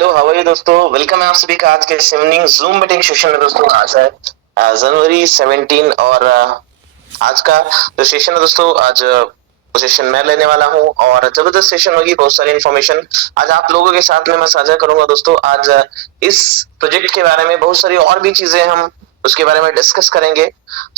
Hello, how are you दोस्तों। Welcome है आप सभी का आज के इस इवनिंग जूम मीटिंग सेशन में। दोस्तों आज है जनवरी 17 और आज का जो सेशन है दोस्तों, आज सेशन मैं लेने वाला हूं और जबरदस्त सेशन होगी। बहुत सारी इन्फॉर्मेशन आज आप लोगों के साथ में मैं साझा करूंगा दोस्तों। आज इस प्रोजेक्ट के बारे में बहुत सारी और भी चीजें हम उसके बारे में डिस्कस करेंगे।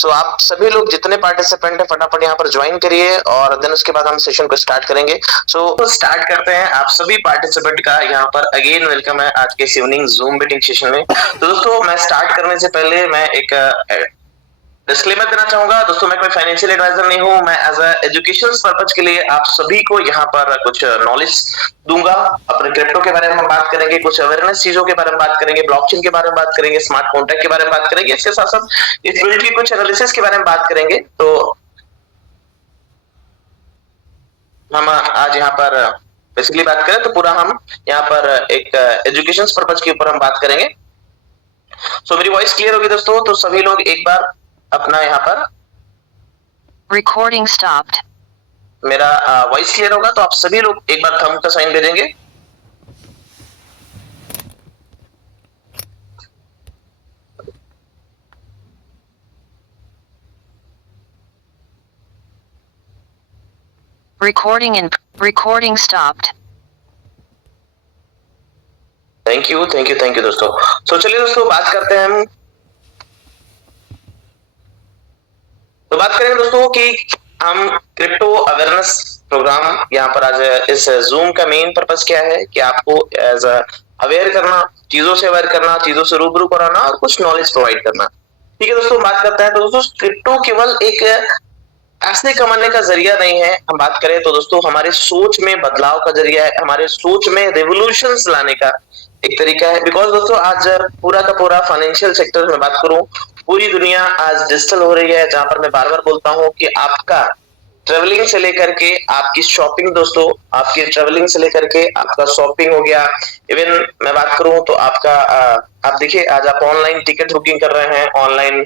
सो आप सभी लोग जितने पार्टिसिपेंट हैं फटाफट यहाँ पर ज्वाइन करिए और देन उसके बाद हम सेशन को स्टार्ट करेंगे। सो स्टार्ट करते हैं। आप सभी पार्टिसिपेंट का यहाँ पर अगेन वेलकम है आज के इवनिंग जूम मीटिंग सेशन में। तो दोस्तों मैं स्टार्ट करने से पहले मैं एक डिस्क्लेमर देना चाहूंगा दोस्तों। मैं कोई फाइनेंशियल एडवाइजर नहीं हूं। मैं एज अ एजुकेशन पर्पज के लिए आप सभी को यहाँ पर कुछ नॉलेज दूंगा। अपने क्रिप्टो के बारे में हम बात करेंगे, कुछ अवेयरनेस चीजों के बारे में बात करेंगे, ब्लॉकचेन के बारे में बात करेंगे, स्मार्ट कॉन्ट्रैक्ट के बारे में बात करेंगे। इसके साथ साथ इस बिल्ड की कुछ एनालिसिस के बारे में बात करेंगे। तो हम आज यहाँ पर बेसिकली बात करें तो पूरा हम यहाँ पर एक एजुकेशन पर्पज के ऊपर हम बात करेंगे। सो मेरी वॉइस क्लियर होगी दोस्तों। तो सभी लोग एक बार अपना यहाँ पर रिकॉर्डिंग स्टॉप्ड। मेरा वॉइस क्लियर होगा तो आप सभी लोग एक बार थंब का साइन दे देंगे। Recording stopped. थैंक यू दोस्तों। तो चलिए दोस्तों बात करते हैं हम। तो बात करेंगे दोस्तों कि हम क्रिप्टो अवेयरनेस प्रोग्राम यहाँ पर आज इस जूम का मेन पर्पस क्या है कि आपको एज अवेयर करना, चीजों से अवेयर करना, चीजों से रूबरू कराना और कुछ नॉलेज प्रोवाइड करना। ठीक है दोस्तों, बात करते हैं। तो दोस्तों क्रिप्टो केवल एक पैसे कमाने का जरिया नहीं है। हम बात करें तो दोस्तों हमारे सोच में बदलाव का जरिया है, हमारे सोच में रेवोल्यूशंस लाने का एक तरीका है। बिकॉज दोस्तों आज पूरा का पूरा फाइनेंशियल सेक्टर में बात करूं, पूरी दुनिया आज डिजिटल हो रही है। जहां पर मैं बार बार बोलता हूं कि आपका ट्रेवलिंग से लेकर के आपकी शॉपिंग दोस्तों, आपकी ट्रेवलिंग से लेकर के आपका शॉपिंग हो गया। इवन मैं बात करूं तो आपका आप देखिए आज आप ऑनलाइन टिकट बुकिंग कर रहे हैं, ऑनलाइन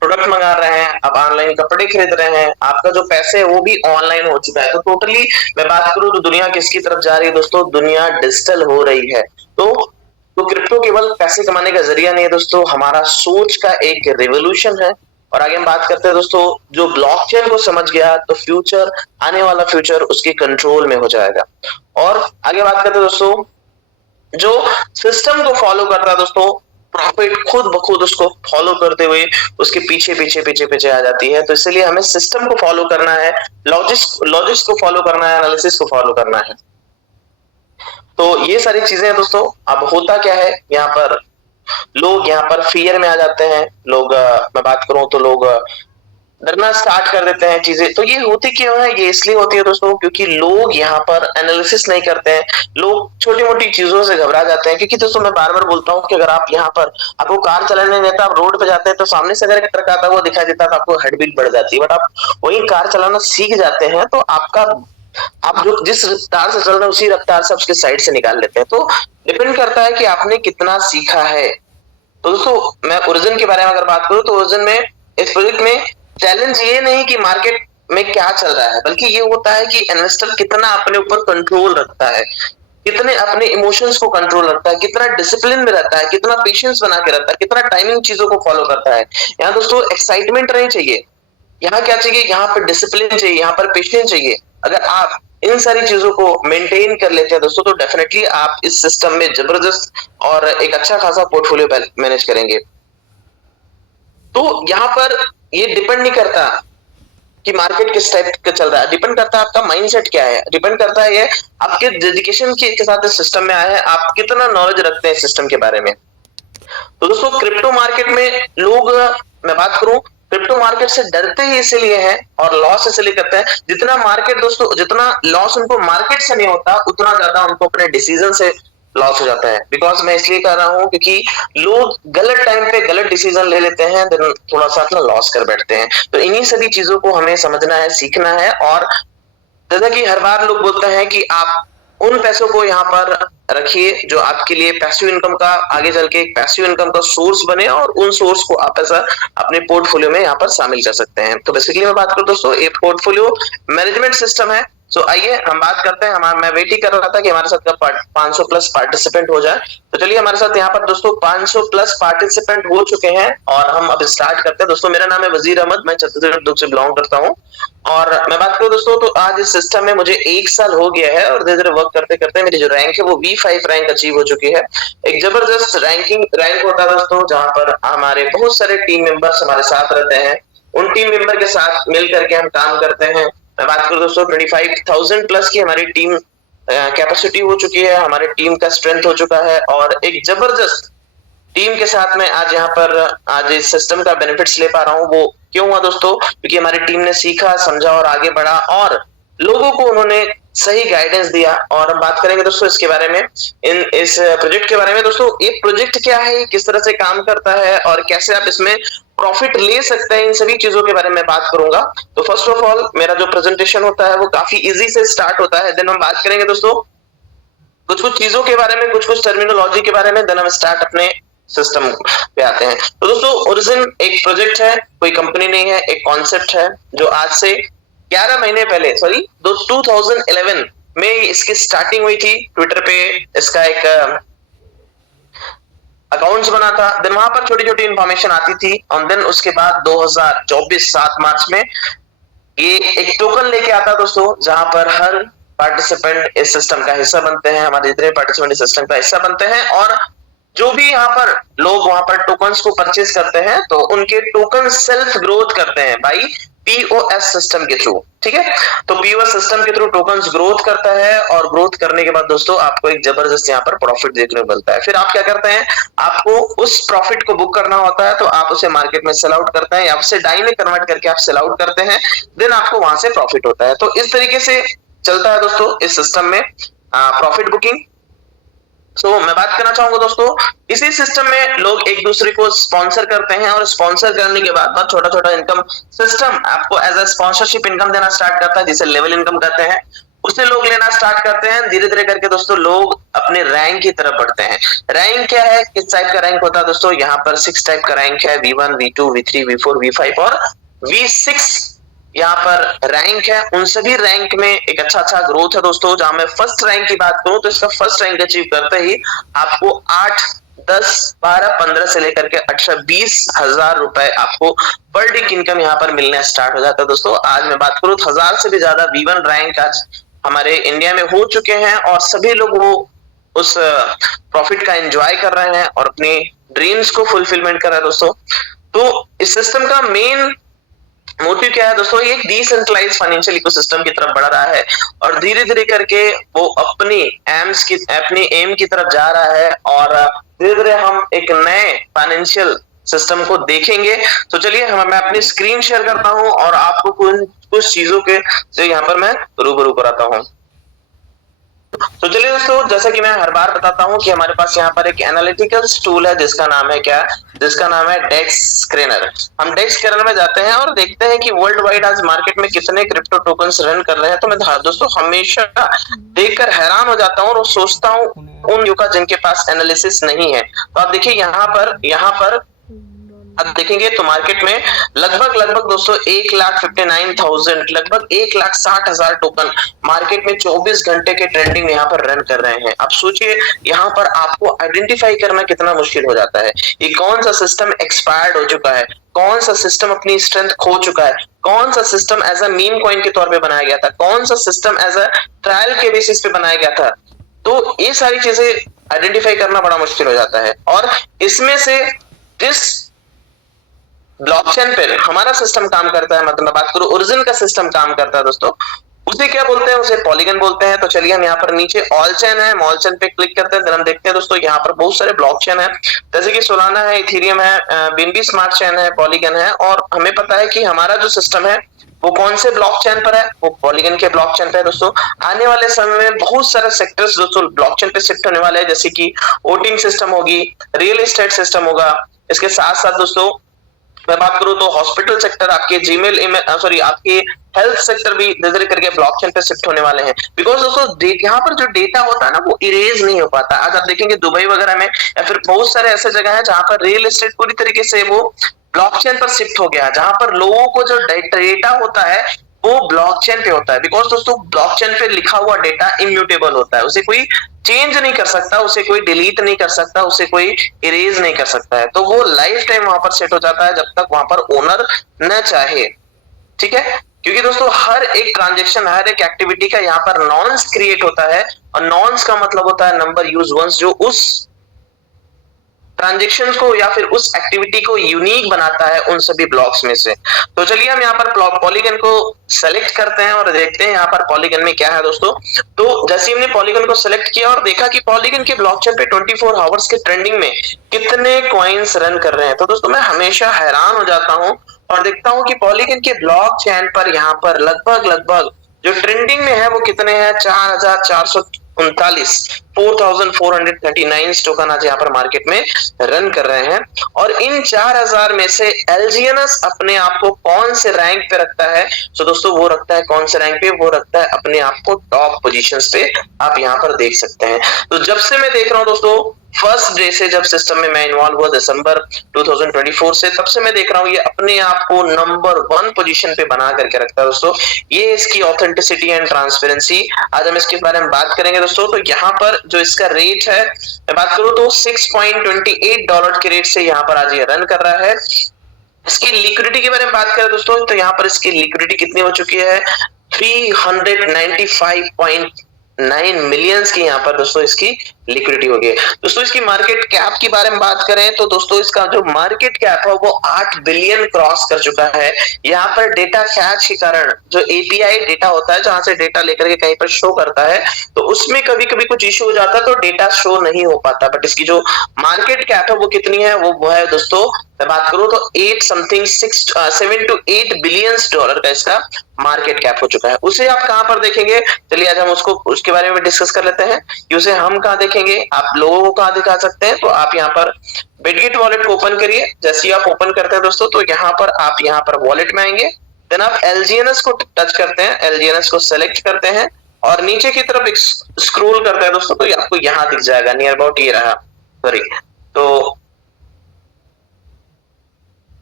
प्रोडक्ट मंगा रहे हैं, आप ऑनलाइन कपड़े खरीद रहे हैं, आपका जो पैसे है वो भी ऑनलाइन हो चुका है। तो टोटली मैं बात करूं तो दुनिया किसकी तरफ जा रही है दोस्तों, दुनिया डिजिटल हो रही है। तो क्रिप्टो केवल पैसे कमाने का जरिया नहीं है दोस्तों, हमारा सोच का एक रेवोल्यूशन है। और आगे हम बात करते हैं दोस्तों, जो ब्लॉकचेन को समझ गया तो फ्यूचर, आने वाला फ्यूचर उसके कंट्रोल में हो जाएगा। और आगे बात करते हैं दोस्तों, जो सिस्टम को फॉलो करता है दोस्तों, प्रॉफिट खुद ब खुद उसको फॉलो करते हुए उसके पीछे पीछे पीछे पीछे आ जाती है। तो इसलिए हमें सिस्टम को फॉलो करना है, लॉजिक्स को फॉलो करना है, एनालिसिस को फॉलो करना है। तो ये सारी चीजें दोस्तों। अब होता क्या है, यहाँ पर लोग यहाँ पर फियर में आ जाते हैं। लोग मैं बात करूं तो लोग डरना स्टार्ट कर देते हैं चीजें। तो ये होती क्यों है, ये इसलिए होती है दोस्तों क्योंकि लोग यहाँ पर एनालिसिस नहीं करते हैं। लोग छोटी मोटी चीजों से घबरा जाते हैं। क्योंकि दोस्तों मैं बार बार बोलता हूँ कि अगर आप यहाँ पर आपको कार चलाने नहीं आता, आप रोड पे जाते हैं तो सामने से अगर एक ट्रक आता है वो दिखाई देता है तो आपको हार्ट बीट बढ़ जाती है। बट आप वही कार चलाना सीख जाते हैं तो आप जो जिस रफ्तार से चल रहे हैं उसी रफ्तार से उसके साइड से निकाल लेते हैं। तो डिपेंड करता है कि आपने कितना सीखा है। तो दोस्तों मैं ओरिजिन के बारे में अगर बात करूं तो ओरिजिन में इस प्रोजेक्ट में चैलेंज ये नहीं कि मार्केट में क्या चल रहा है, बल्कि ये होता है कि इन्वेस्टर कितना अपने ऊपर कंट्रोल रखता है, कितने अपने इमोशंस को कंट्रोल रखता है, कितना डिसिप्लिन में रहता है, कितना पेशेंस बना के रहता है, कितना टाइमिंग चीजों को फॉलो करता है। यहाँ दोस्तों एक्साइटमेंट नहीं चाहिए, यहाँ क्या चाहिए, यहाँ पर डिसिप्लिन चाहिए, यहाँ पर पेशेंस चाहिए। अगर आप इन सारी चीजों को मेंटेन कर लेते हैं दोस्तों तो डेफिनेटली आप इस सिस्टम में जबरदस्त और एक अच्छा खासा पोर्टफोलियो मैनेज करेंगे। तो यहाँ पर ये डिपेंड नहीं करता कि मार्केट किस टाइप का चल रहा है, डिपेंड करता है आपका माइंडसेट क्या है, डिपेंड करता है ये आपके डेडिकेशन के साथ इस सिस्टम में आए हैं, आप कितना नॉलेज रखते हैं सिस्टम के बारे में। तो दोस्तों क्रिप्टो मार्केट में लोग, मैं बात करूं क्रिप्टो मार्केट से डरते ही इसीलिए हैं और लॉस इसलिए करते हैं। जितना मार्केट दोस्तों, जितना लॉस उनको मार्केट से नहीं होता उतना ज्यादा उनको अपने डिसीजन से लॉस हो जाता है। बिकॉज मैं इसलिए कह रहा हूं क्योंकि लोग गलत टाइम पे गलत डिसीजन ले लेते हैं, देन थोड़ा सा अपना लॉस कर बैठते हैं। तो इन्हीं सभी चीजों को हमें समझना है, सीखना है। और जैसा कि हर बार लोग बोलते हैं कि आप उन पैसों को यहाँ पर रखिए जो आपके लिए पैसिव इनकम का, आगे चल के पैसिव इनकम का सोर्स बने और उन सोर्स को आप ऐसा अपने पोर्टफोलियो में यहाँ पर शामिल कर सकते हैं। तो बेसिकली मैं बात करूं दोस्तों, एक पोर्टफोलियो मैनेजमेंट सिस्टम है सो आइए हम बात करते हैं। मैं वेट ही कर रहा था कि हमारे साथ कब 500 प्लस पार्टिसिपेंट हो जाए। तो चलिए हमारे साथ यहाँ पर दोस्तों 500 प्लस पार्टिसिपेंट हो चुके हैं और हम अब स्टार्ट करते हैं। दोस्तों मेरा नाम है वजीर अहमद, मैं छत्तीसगढ़ दुर्ग से बिलोंग करता हूँ और मैं बात करूँ दोस्तों तो आज इस सिस्टम में मुझे 1 साल हो गया है और धीरे धीरे वर्क करते करते मेरी जो रैंक है वो V5 रैंक अचीव हो चुकी है। एक जबरदस्त रैंक होता है दोस्तों, जहां पर हमारे बहुत सारे टीम मेंबर्स हमारे साथ रहते हैं। उन टीम मेंबर के साथ मिल करके हम काम करते हैं। मैं बात करूं दोस्तों 25,000 प्लस की हमारी टीम कैपेसिटी हो चुकी है, हमारे टीम का स्ट्रेंथ हो चुका है और एक जबरदस्त टीम के साथ में आज यहाँ पर आज इस सिस्टम का बेनिफिट्स ले पा रहा हूँ। वो क्यों हुआ दोस्तों? क्योंकि हमारी टीम ने सीखा, समझा और आगे बढ़ा और लोगों को उन्होंने सही गाइडेंस दिया। और हम बात करेंगे दोस्तों इसके बारे में, इस प्रोजेक्ट के बारे में। दोस्तों ये प्रोजेक्ट क्या है, किस तरह से काम करता है और कैसे आप इसमें प्रॉफिट ले सकते हैं, इन सभी चीजों के बारे में बात करूंगा। तो फर्स्ट ऑफ ऑल मेरा जो प्रेजेंटेशन होता है वो काफी इजी से स्टार्ट होता है। देन हम बात करेंगे दोस्तों कुछ कुछ चीजों के बारे में, कुछ कुछ टर्मिनोलॉजी के बारे में। देन हम स्टार्ट अपने सिस्टम पे आते हैं। तो दोस्तों ओरिजिन एक प्रोजेक्ट है, कोई कंपनी नहीं है, एक कॉन्सेप्ट है जो आज से 11 महीने पहले 2011 में इसकी स्टार्टिंग हुई थी। ट्विटर पे इसका एक अकाउंट्स बना था। देन वहां पर छोटी छोटी इंफॉर्मेशन आती थी और देन उसके बाद 2024 7 मार्च में ये एक टोकन लेके आता दोस्तों, जहां पर हर पार्टिसिपेंट इस सिस्टम का हिस्सा बनते हैं। हमारे जितने पार्टिसिपेंट इस सिस्टम का हिस्सा बनते हैं और जो भी यहाँ पर लोग वहां पर टोकन्स को परचेज करते हैं तो उनके टोकन सेल्फ ग्रोथ करते हैं बाई पीओएस सिस्टम के थ्रू। ठीक है, तो पीओएस सिस्टम के थ्रू टोकन्स ग्रोथ करता है और ग्रोथ करने के बाद दोस्तों आपको एक जबरदस्त यहाँ पर प्रॉफिट देखने को मिलता है। फिर आप क्या करते हैं, आपको उस प्रॉफिट को बुक करना होता है, तो आप उसे मार्केट में सेल आउट करते हैं या उसे डाई में कन्वर्ट करके आप सेल आउट करते हैं। देन आपको वहां से प्रॉफिट होता है। तो इस तरीके से चलता है दोस्तों इस सिस्टम में प्रॉफिट बुकिंग। मैं बात करना चाहूंगा दोस्तों, इसी सिस्टम में लोग एक दूसरे को स्पॉन्सर करते हैं और स्पॉन्सर करने के बाद छोटा छोटा इनकम सिस्टम आपको एज अ स्पॉन्सरशिप इनकम देना स्टार्ट करता है, जिसे लेवल इनकम कहते हैं। उसे लोग लेना स्टार्ट करते हैं। धीरे धीरे करके दोस्तों लोग अपने रैंक की तरफ बढ़ते हैं। रैंक क्या है, किस टाइप का रैंक होता है दोस्तों? यहाँ पर 6 टाइप का रैंक है, V1, V2, V3, V4, V5 और V6 यहाँ पर रैंक है। उन सभी रैंक में एक अच्छा ग्रोथ है दोस्तों। जहां मैं फर्स्ट रैंक की बात करूं तो इसका फर्स्ट रैंक अचीव करते ही आपको 8, 10, 12, 15 से लेकर के 18, 20 हजार रुपए आपको पर डे की इनकम यहाँ पर मिलने स्टार्ट हो जाता है दोस्तों। आज मैं बात करूं तो 1000 से भी ज्यादा V1 रैंक आज हमारे इंडिया में हो चुके हैं और सभी लोग वो उस प्रॉफिट का एंजॉय कर रहे हैं और अपनी ड्रीम्स को फुलफिलमेंट कर रहे हैं दोस्तों। तो इस सिस्टम का मेन मोटिव क्या है दोस्तों? ये एक डिसेंट्रलाइज फाइनेंशियल इकोसिस्टम की तरफ बढ़ रहा है और धीरे धीरे करके वो अपनी एम की तरफ जा रहा है और धीरे धीरे हम एक नए फाइनेंशियल सिस्टम को देखेंगे। तो चलिए मैं अपनी स्क्रीन शेयर करता हूं और आपको कुछ चीजों के जो यहाँ पर मैं रूबरू कराता हूं। तो चलिए दोस्तों, जैसा कि मैं हर बार बताता हूं कि हमारे पास यहाँ पर एक एनालिटिकल टूल है जिसका नाम है क्या? जिसका नाम है डेक्स स्क्रैनर। हम डेक्स स्क्रैनर में जाते हैं और देखते हैं कि वर्ल्ड वाइड आज मार्केट में कितने क्रिप्टो टोकन्स रन कर रहे हैं। तो मैं दोस्तों हमेशा देखकर हैरान हो जाता हूँ और सोचता हूँ उन युवा जिनके पास एनालिसिस नहीं है। तो आप देखिए यहाँ पर अब देखेंगे तो मार्केट में लगभग दोस्तों 1,59,000 लगभग 1,60,000 टोकन मार्केट में 24 घंटे के ट्रेंडिंग में यहाँ पर रन कर रहे हैं। अब सोचिए यहाँ पर आपको आइडेंटिफाई करना कितना मुश्किल हो जाता है। ये कौन सा सिस्टम एक्सपायर्ड हो चुका है, कौन सा सिस्टम अपनी स्ट्रेंथ खो चुका है, कौन सा system as a meme coin के तौर पे बनाया गया था, कौन सा सिस्टम एज अ ट्रायल के बेसिस पे बनाया गया था। तो ये सारी चीजें आइडेंटिफाई करना बड़ा मुश्किल हो जाता है। और इसमें से जिस ब्लॉकचेन पे हमारा सिस्टम काम करता है, मतलब मैं बात करूं ओरिजिन का सिस्टम काम करता है दोस्तों, उसे क्या बोलते हैं? उसे पॉलीगन बोलते हैं। तो चलिए हम यहाँ पर नीचे ऑल चेन है, ऑल चेन पे क्लिक करते हैं। फिर हम देखते हैं दोस्तों यहाँ पर बहुत सारे ब्लॉकचेन है, जैसे कि सोलाना है, इथेरियम है, BNB स्मार्ट चेन है, पॉलीगन है। और हमें पता है कि हमारा जो सिस्टम है वो कौन से ब्लॉकचेन पर है, वो पॉलीगन के ब्लॉकचेन पे है दोस्तों। आने वाले समय में बहुत सारे सेक्टर्स दोस्तों ब्लॉकचेन पे शिफ्ट होने वाले हैं, जैसे कि वोटिंग सिस्टम होगी, रियल एस्टेट सिस्टम होगा। इसके साथ साथ दोस्तों मैं बात करूं तो हॉस्पिटल सेक्टर, आपके जीमेल आपके हेल्थ सेक्टर भी धीरे धीरे करके ब्लॉकचेन पे शिफ्ट होने वाले हैं। बिकॉज दोस्तों यहाँ पर जो डेटा होता है ना वो इरेज नहीं हो पाता। आज आप देखेंगे दुबई वगैरह में या फिर बहुत सारे ऐसे जगह है जहां पर रियल एस्टेट पूरी तरीके से वो ब्लॉकचेन पर शिफ्ट हो गया, जहां पर लोगों को जो डेटा होता है वो ब्लॉकचेन पे होता है, बिकॉज दोस्तों ब्लॉकचेन पे लिखा हुआ डेटा इम्यूटेबल होता है, उसे कोई चेंज नहीं कर सकता, उसे कोई डिलीट नहीं कर सकता, उसे कोई इरेज नहीं कर सकता है, तो वो लाइफ टाइम वहां पर सेट हो जाता है जब तक वहां पर ओनर न चाहे। ठीक है, क्योंकि दोस्तों हर एक ट्रांजेक्शन, हर एक एक्टिविटी का यहाँ पर नॉन्स क्रिएट होता है, और नॉन्स का मतलब होता है नंबर यूज वंस, जो उस ट्रांजेक्शन को या फिर उस एक्टिविटी को यूनिक बनाता है उन सभी ब्लॉक्स में से। तो चलिए हम यहाँ पर पॉलीगन को सेलेक्ट करते हैं और देखते हैं यहाँ पर पॉलीगन में क्या है दोस्तों। तो जैसे हमने पॉलीगन को सेलेक्ट किया और देखा कि पॉलीगन के ब्लॉकचेन पे 24 आवर्स के ट्रेंडिंग में कितने कॉइन्स रन कर रहे हैं, तो दोस्तों मैं हमेशा हैरान हो जाता हूँ और देखता हूँ कि पॉलीगन के ब्लॉकचेन पर यहाँ पर लगभग जो ट्रेंडिंग में है वो कितने हैं, 4439 4439 टोकन आज यहाँ पर मार्केट में रन कर रहे हैं। और इन 4000 में से एलजीएनएस अपने आप को कौन से रैंक पे रखता है, तो दोस्तों वो रखता है कौन से रैंक पे, वो रखता है अपने आप को टॉप पोजीशंस पे, आप यहाँ पर देख सकते हैं। तो जब से मैं देख रहा हूँ दोस्तों, फर्स्ट डे से जब सिस्टम में मैं इन्वॉल्व हुआ दिसंबर 2024 से, तब से मैं देख रहा हूँ ये अपने आप को नंबर 1 पोजीशन पे बना करके रखता है दोस्तों। ये इसकी ऑथेंटिसिटी एंड ट्रांसपेरेंसी, आज हम इसके बारे में बात करेंगे दोस्तों। तो यहाँ पर जो इसका रेट है, मैं बात करूँ तो $6.28 के रेट से यहाँ पर आज ये रन कर रहा है। इसकी लिक्विडिटी के बारे में बात करें दोस्तों, तो यहाँ पर इसकी लिक्विडिटी कितनी हो चुकी है, 395.9 मिलियंस की यहाँ पर दोस्तों इसकी लिक्विडिटी हो गई। दोस्तों इसकी मार्केट कैप की बारे में बात करें तो दोस्तों इसका जो मार्केट कैप है वो 8 बिलियन क्रॉस कर चुका है। यहाँ पर डेटा कैच के कारण जो एपीआई डेटा होता है, जहां से डेटा लेकर के कहीं पर शो करता है, तो उसमें कभी कभी कुछ इश्यू हो जाता है तो डेटा शो नहीं हो पाता, बट इसकी जो मार्केट कैप है वो कितनी है, वो है दोस्तों, मैं बात करूं तो 7 to 8 बिलियंस डॉलर का इसका मार्केट कैप हो चुका है। उसे आप कहां पर देखेंगे, चलिए आज हम उसके बारे में डिस्कस कर लेते हैं कि उसे हम कहां देखेंगे, आप लोगों को कहां दिखा सकते हैं। तो आप यहाँ पर बिटगेट वॉलेट को ओपन करिए। जैसे ही आप ओपन करते हैं दोस्तों, तो यहाँ पर आप यहाँ पर वॉलेट में आएंगे, देन आप एलजीएनएस को टच करते हैं, एलजीएनएस को सेलेक्ट करते हैं और नीचे की तरफ एक स्क्रॉल करते हैं दोस्तों, तो आपको यहाँ दिख जाएगा नियर अबाउट ये रहा, सॉरी, तो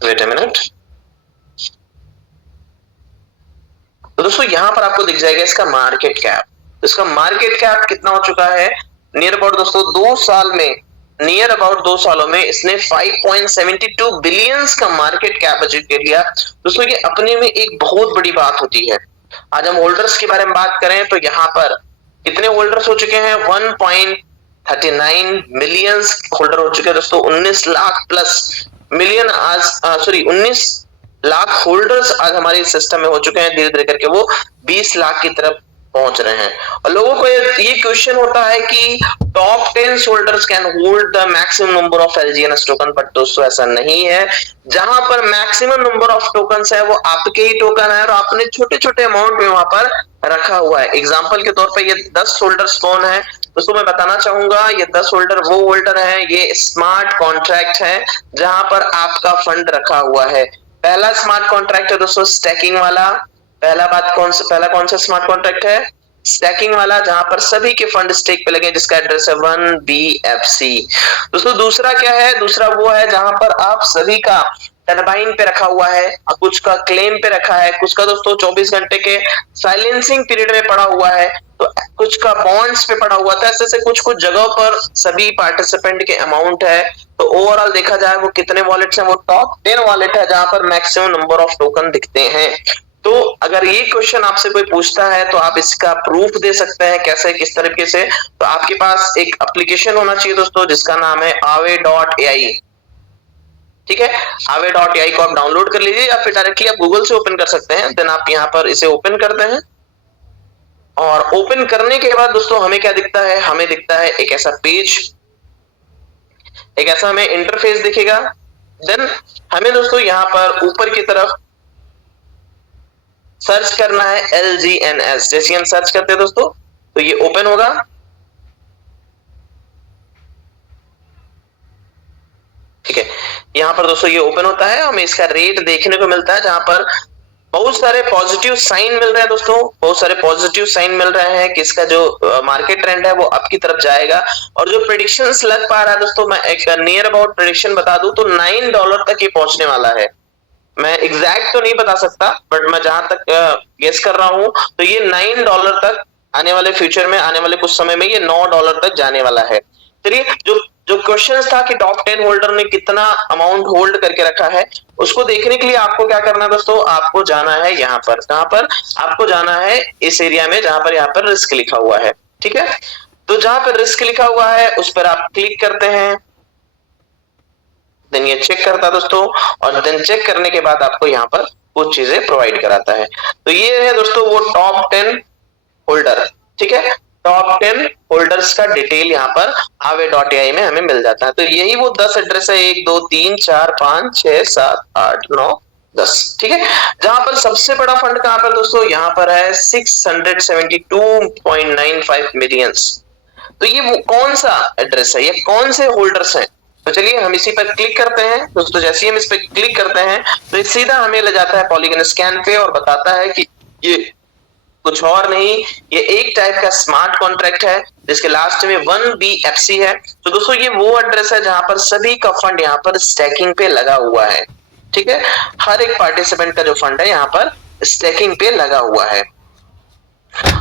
वेट अ मिनट। तो दोस्तों यहाँ पर आपको दिख जाएगा इसका मार्केट कैप। इसका मार्केट कैप कितना हो चुका है, नियर अबाउट दोस्तों 2 साल में, नियर अबाउट 2 सालों में इसने 5.72 बिलियंस का मार्केट कैप अचीव कर लिया। दोस्तों ये अपने में एक बहुत बड़ी बात होती है। आज हम होल्डर्स के बारे में बात करें तो यहाँ पर कितने होल्डर्स हो चुके हैं, 1.39 मिलियंस होल्डर हो चुके हैं दोस्तों। 19 लाख प्लस मिलियन आज, सॉरी 19 लाख होल्डर्स आज हमारे सिस्टम में हो चुके हैं। धीरे धीरे करके वो 20 लाख की तरफ पहुंच रहे हैं। और लोगों को ये क्वेश्चन होता है कि top 10 holders can hold the maximum number of एलजीएनएस token, but दोस्तों ऐसा नहीं है। जहां पर मैक्सिमम नंबर ऑफ टोकन्स है वो आपके ही टोकन है और आपने छोटे छोटे अमाउंट में वहां पर रखा हुआ है। एग्जांपल के तौर पे ये 10 होल्डर्स कौन है दोस्तों, मैं बताना चाहूंगा, ये 10 होल्डर वो होल्डर है, ये स्मार्ट कॉन्ट्रैक्ट है जहां पर आपका फंड रखा हुआ है। पहला स्मार्ट कॉन्ट्रैक्ट है दोस्तों स्टैकिंग वाला। पहला कौन सा स्मार्ट कॉन्ट्रैक्ट है, स्टैकिंग वाला, जहां पर सभी के फंड स्टेक पे लगे, जिसका एड्रेस है 1BFC। दोस्तों दूसरा क्या है, दूसरा वो है जहां पर आप सभी का टरबाइन पे रखा हुआ है, कुछ का क्लेम पे रखा है, कुछ का दोस्तों 24 घंटे के साइलेंसिंग पीरियड में पड़ा हुआ है, तो कुछ का बॉन्ड्स पे पड़ा हुआ था। ऐसे कुछ कुछ जगहों पर सभी पार्टिसिपेंट के अमाउंट है। तो ओवरऑल देखा जाए वो कितने वॉलेट्स हैं, वो टॉप 10 वॉलेट है जहां पर मैक्सिमम नंबर ऑफ टोकन दिखते हैं। तो अगर ये क्वेश्चन आपसे कोई पूछता है तो आप इसका प्रूफ दे सकते हैं, कैसे, किस तरीके से। तो आपके पास एक एप्लीकेशन होना चाहिए दोस्तों जिसका नाम है Aave.ai। ठीक है, Aave.ai को आप डाउनलोड कर लीजिए या फिर डायरेक्टली आप गूगल से ओपन कर सकते हैं। देन आप यहाँ पर इसे ओपन करते हैं और ओपन करने के बाद दोस्तों हमें क्या दिखता है, हमें दिखता है एक ऐसा पेज, एक ऐसा हमें इंटरफेस दिखेगा। देन हमें दोस्तों यहाँ पर ऊपर की तरफ सर्च करना है LGNS। जैसे हम सर्च करते हैं दोस्तों तो ये ओपन होगा। ठीक है, यहाँ पर दोस्तों ये ओपन होता है, हमें इसका रेट देखने को मिलता है जहां पर बहुत सारे पॉजिटिव साइन मिल रहे हैं दोस्तों, बहुत सारे पॉजिटिव साइन मिल रहे हैं कि इसका जो मार्केट ट्रेंड है वो अप की तरफ जाएगा। और जो प्रेडिक्शंस लग पा रहा है दोस्तों, मैं एक नियर अबाउट प्रेडिक्शन बता दूं तो $9 तक ये पहुंचने वाला है। मैं एग्जैक्ट तो नहीं बता सकता, बट मैं जहां तक गेस कर रहा हूं तो ये $9 तक आने वाले फ्यूचर में, आने वाले कुछ समय में ये $9 तक जाने वाला है। चलिए, जो जो क्वेश्चन था कि टॉप 10 होल्डर ने कितना अमाउंट होल्ड करके रखा है, उसको देखने के लिए आपको क्या करना है दोस्तों, आपको जाना है यहाँ पर, कहां पर आपको जाना है, इस एरिया में जहां पर यहाँ पर रिस्क लिखा हुआ है। ठीक है, तो जहां पर रिस्क लिखा हुआ है उस पर आप क्लिक करते हैं, देन ये चेक करता है दोस्तों, और देन चेक करने के बाद आपको यहाँ पर कुछ चीजें प्रोवाइड कराता है। तो ये है दोस्तों वो टॉप 10 होल्डर। ठीक है, टॉप 10 होल्डर्स का डिटेल यहाँ पर aave.ai में हमें मिल जाता है। तो यही वो 10 एड्रेस है, 1 2 3 4 5 6 7 8 9 10। ठीक है, जहां पर सबसे बड़ा फंड कहां पर दोस्तों, यहाँ पर है 672.95 मिलियंस। तो ये वो कौन सा एड्रेस है, ये कौन से होल्डर्स हैं? तो चलिए हम इसी पर क्लिक करते हैं दोस्तों। जैसे ही हम इस पर क्लिक करते हैं तो सीधा हमें ले जाता है पॉलीगन स्कैन पे और बताता है कि ये कुछ और नहीं, ये एक टाइप का स्मार्ट कॉन्ट्रैक्ट है जिसके लास्ट में 1BFC है। तो दोस्तों ये वो एड्रेस है जहां पर सभी का फंड यहाँ पर स्टैकिंग पे लगा हुआ है। ठीक है, हर एक पार्टिसिपेंट का जो फंड है यहाँ पर स्टैकिंग पे लगा हुआ है।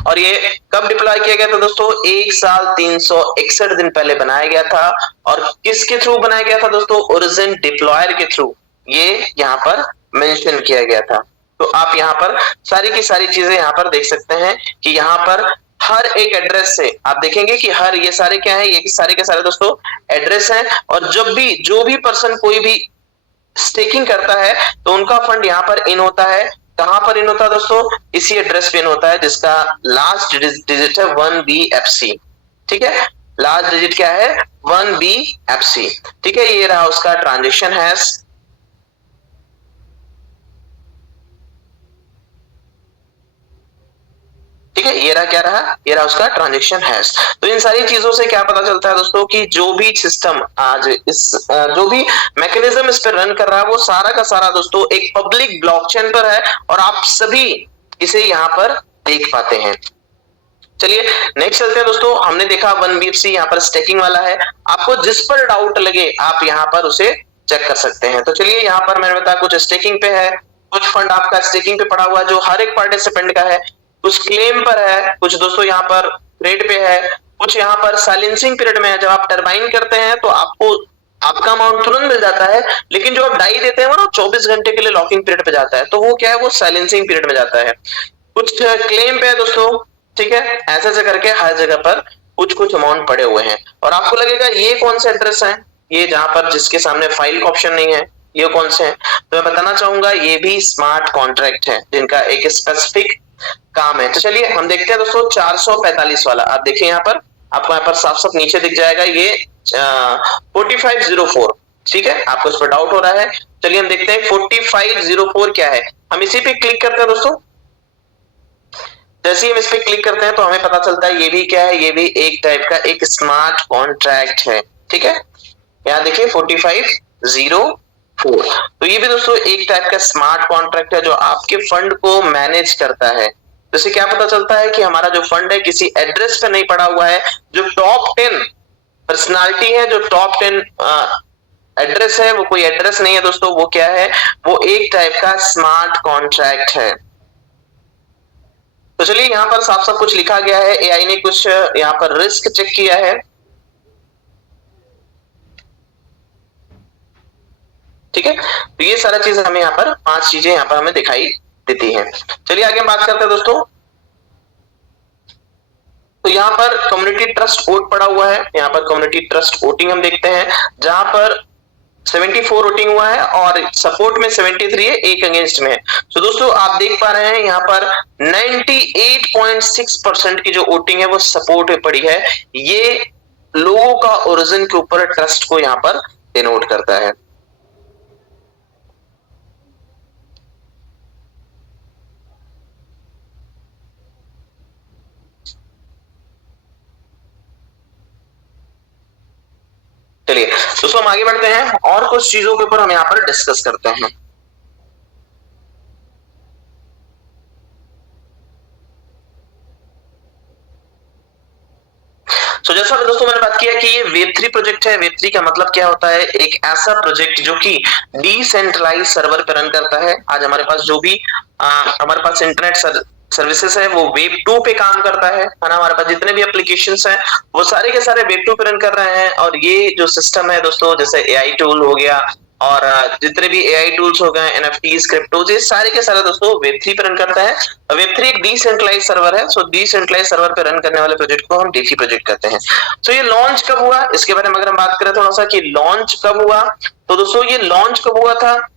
और ये कब डिप्लॉय किया गया था दोस्तों, 1 साल 361 दिन पहले बनाया गया था। और किसके थ्रू बनाया गया था दोस्तों, ओरिजिन डिप्लॉयर के थ्रू ये यहाँ पर मेंशन किया गया था। तो आप यहाँ पर सारी की सारी चीजें यहाँ पर देख सकते हैं कि यहाँ पर हर एक एड्रेस से आप देखेंगे कि हर ये सारे क्या है, ये सारे के सारे दोस्तों एड्रेस हैं। और जब भी जो भी पर्सन कोई भी स्टेकिंग करता है तो उनका फंड यहाँ पर इन होता है। कहां पर इन होता है दोस्तों, इसी एड्रेस पे इन होता है जिसका लास्ट डिजिट है 1BFC। ठीक है, लास्ट डिजिट क्या है, 1BFC। ठीक है, ये रहा उसका ट्रांजेक्शन हैश। ठीक है, ये रहा क्या रहा, ये रहा उसका ट्रांजेक्शन हैश। तो इन सारी चीजों से क्या पता चलता है दोस्तों कि जो भी सिस्टम आज जो भी मैकेनिज्म इस पर रन कर रहा है वो सारा का सारा दोस्तों एक पब्लिक ब्लॉकचेन पर है और आप सभी इसे यहाँ पर देख पाते हैं। चलिए नेक्स्ट चलते हैं दोस्तों। हमने देखा 1BFC यहाँ पर स्टेकिंग वाला है, आपको जिस पर डाउट लगे आप यहाँ पर उसे चेक कर सकते हैं। तो चलिए यहाँ पर मैंने बताया कुछ स्टेकिंग पे है, कुछ फंड आपका स्टेकिंग पे पड़ा हुआ है जो हर एक पार्टिसिपेंट का है, कुछ क्लेम पर है, कुछ दोस्तों यहाँ पर ट्रेड पे है, कुछ यहाँ पर साइलेंसिंग पीरियड में है। जब आप टरबाइन करते हैं तो आपको आपका अमाउंट तुरंत मिल जाता है, लेकिन जो आप डाई देते हैं वो ना 24 घंटे के लिए लॉकिंग पीरियड पे जाता है, तो वो क्या है, वो साइलेंसिंग पीरियड में जाता है। कुछ क्लेम पे है दोस्तों। ठीक है, ऐसे ऐसे करके हर जगह पर कुछ कुछ अमाउंट पड़े हुए हैं। और आपको लगेगा ये कौन से एड्रेस है, ये जहां पर जिसके सामने फाइल का ऑप्शन नहीं है, ये कौन से हैं? तो मैं बताना चाहूंगा ये भी स्मार्ट कॉन्ट्रैक्ट है जिनका एक स्पेसिफिक काम है। तो चलिए हम देखते हैं दोस्तों 445 वाला। आप देखिए यहाँ पर, आपको यहाँ पर साफ साफ नीचे दिख जाएगा ये 4504। ठीक है, आपको इस पर डाउट हो रहा है, चलिए हम देखते हैं 4504 क्या है। हम इसी पे क्लिक करते हैं दोस्तों। जैसे ही हम इस पे क्लिक करते हैं तो हमें पता चलता है ये भी क्या है, ये भी एक टाइप का एक स्मार्ट कॉन्ट्रैक्ट है। ठीक है, यहाँ देखिए 4504। तो ये भी दोस्तों एक टाइप का स्मार्ट कॉन्ट्रैक्ट है जो आपके फंड को मैनेज करता है। जैसे क्या पता चलता है कि हमारा जो फंड है किसी एड्रेस पे नहीं पड़ा हुआ है, जो टॉप 10 पर्सनालिटी है, जो टॉप 10 एड्रेस है वो कोई एड्रेस नहीं है दोस्तों, वो क्या है, वो एक टाइप का स्मार्ट कॉन्ट्रैक्ट है। तो चलिए यहाँ पर साफ साफ कुछ लिखा गया है, एआई ने कुछ यहाँ पर रिस्क चेक किया है। ठीक है, तो ये सारा चीज हमें यहाँ पर 5 चीजें यहाँ पर हमें दिखाई देती हैं। चलिए आगे हम बात करते हैं दोस्तों। तो यहाँ पर कम्युनिटी ट्रस्ट वोट पड़ा हुआ है, यहाँ पर कम्युनिटी ट्रस्ट वोटिंग हम देखते हैं जहां पर 74 वोटिंग हुआ है और सपोर्ट में 73 है, एक अगेंस्ट में है। तो दोस्तों आप देख पा रहे हैं यहाँ पर 98.6% की जो वोटिंग है वो सपोर्ट में पड़ी है। ये लोगों का ओरिजिन के ऊपर ट्रस्ट को यहाँ पर डिनोट करता है। चलिए दोस्तों हम आगे बढ़ते हैं और कुछ चीजों के ऊपर हम यहाँ पर डिस्कस करते हैं। तो जैसा दोस्तों मैंने बात किया कि ये वेब 3 Web3 प्रोजेक्ट है। Web3 का मतलब क्या होता है? एक ऐसा प्रोजेक्ट जो कि डिसेंट्रलाइज सर्वर पे रन करता है। आज हमारे पास जो भी हमारे पास इंटरनेट सर्विसेज है वो वेब 2 पे काम करता है ना। हमारे पास जितने भी एप्लीकेशंस हैं वो सारे के सारे वेब 2 पे रन कर रहे हैं। और ये जो सिस्टम है दोस्तों, जैसे एआई टूल हो गया और जितने भी एआई टूल्स हो गए, एनएफटीज, क्रिप्टोज, ये सारे के सारे दोस्तों वेब 3 पे रन करता है। वेब 3 एक डिसेंट्रलाइज सर्वर है। सो डिसेंट्रलाइज सर्वर पे रन करने वाले प्रोजेक्ट को हम डीसी प्रोजेक्ट कहते हैं। सो ये लॉन्च कब हुआ, इसके बारे में अगर हम बात करें थोड़ा सा कि लॉन्च कब हुआ, तो दोस्तों ये लॉन्च कब हुआ था?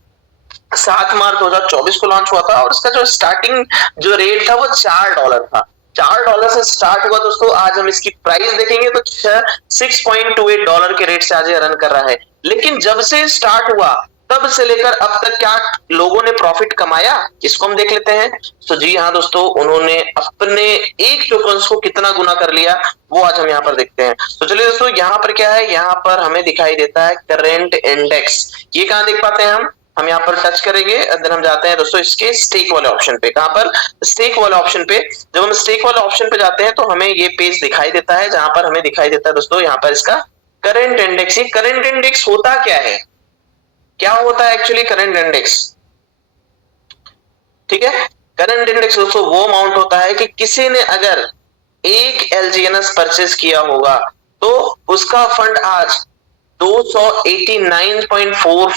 7 मार्च 2024 को लॉन्च हुआ था। और इसका जो स्टार्टिंग जो रेट था वो $4 था। $4 से स्टार्ट हुआ दोस्तों। आज हम इसकी प्राइस देखेंगे तो $6.28 के रेट से आज ये रन कर रहा है। लेकिन जब से स्टार्ट हुआ तब से लेकर अब तक क्या लोगों ने प्रॉफिट कमाया, इसको हम देख लेते हैं। तो जी हाँ दोस्तों, उन्होंने अपने एक टोकन्स को कितना गुना कर लिया वो आज हम यहाँ पर देखते हैं। तो चलिए दोस्तों, यहाँ पर क्या है, यहाँ पर हमें दिखाई देता है करेंट इंडेक्स। ये कहाँ देख पाते हैं हम यहाँ पर टच करेंगे, देन हम जाते हैं दोस्तों इसके स्टेक वाले ऑप्शन पे। कहां पर? स्टेक वाले ऑप्शन पे। जब हम स्टेक वाले ऑप्शन पे जाते हैं तो हमें ये पेज दिखाई देता है, जहां पर हमें दिखाई देता है दोस्तों यहाँ पर इसका करंट इंडेक्स। ये करंट इंडेक्स होता क्या है, क्या होता है एक्चुअली करंट इंडेक्स? ठीक है, करंट इंडेक्स दोस्तों वो अमाउंट होता है कि किसी ने अगर एक एलजीएनएस परचेज किया होगा तो उसका फंड आज 289.40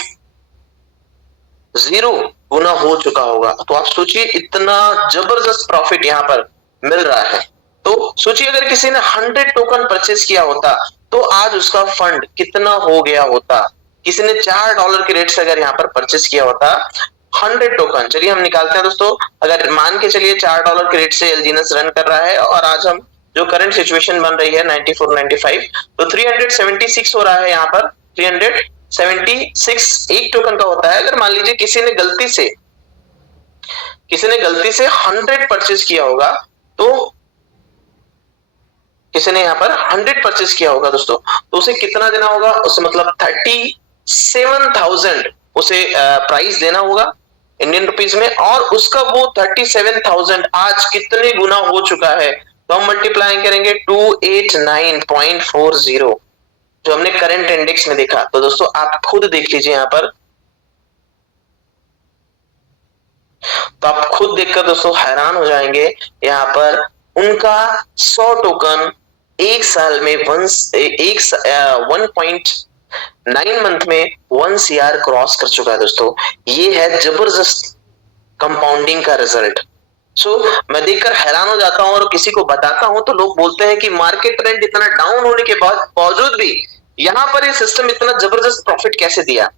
गुना हो चुका होगा। तो आप सोचिए इतना जबरदस्त प्रॉफिट यहां पर मिल रहा है। तो सोचिए अगर किसी ने 100 टोकन परचेज किया होता तो आज उसका फंड कितना हो गया होता। किसी ने $4 के रेट से अगर यहाँ पर परचेज किया होता 100 टोकन, चलिए हम निकालते हैं दोस्तों। अगर मान के चलिए $4 के रेट से एलजीएनएस रन कर रहा है और आज हम जो करंट सिचुएशन बन रही है 94-95, तो 376 हो रहा है यहाँ पर। 376 एक टोकन का होता है। अगर मान लीजिए किसी ने गलती से 100 परचेज किया होगा, तो किसी ने यहाँ पर 100 परचेज किया होगा दोस्तों, तो उसे कितना देना होगा? उसे मतलब 37,000 उसे प्राइस देना होगा इंडियन रुपीस में। और उसका वो 37,000 आज कितने गुना हो चुका है, तो हम मल्टीप्लाई करेंगे 289.40 जो हमने करंट इंडेक्स में देखा। तो दोस्तों आप खुद देख लीजिए यहाँ पर, तो आप खुद देखकर दोस्तों हैरान हो जाएंगे। यहाँ पर उनका 100 टोकन एक साल में 1.9 मंथ में 1 CR क्रॉस कर चुका है दोस्तों। ये है जबरदस्त कंपाउंडिंग का रिजल्ट। मैं देखकर हैरान हो जाता हूं और किसी को बताता हूं तो लोग बोलते हैं कि मार्केट ट्रेंड इतना डाउन होने के बावजूद भी यहाँ पर ये सिस्टम इतना जबरदस्त प्रॉफिट कैसे दिया।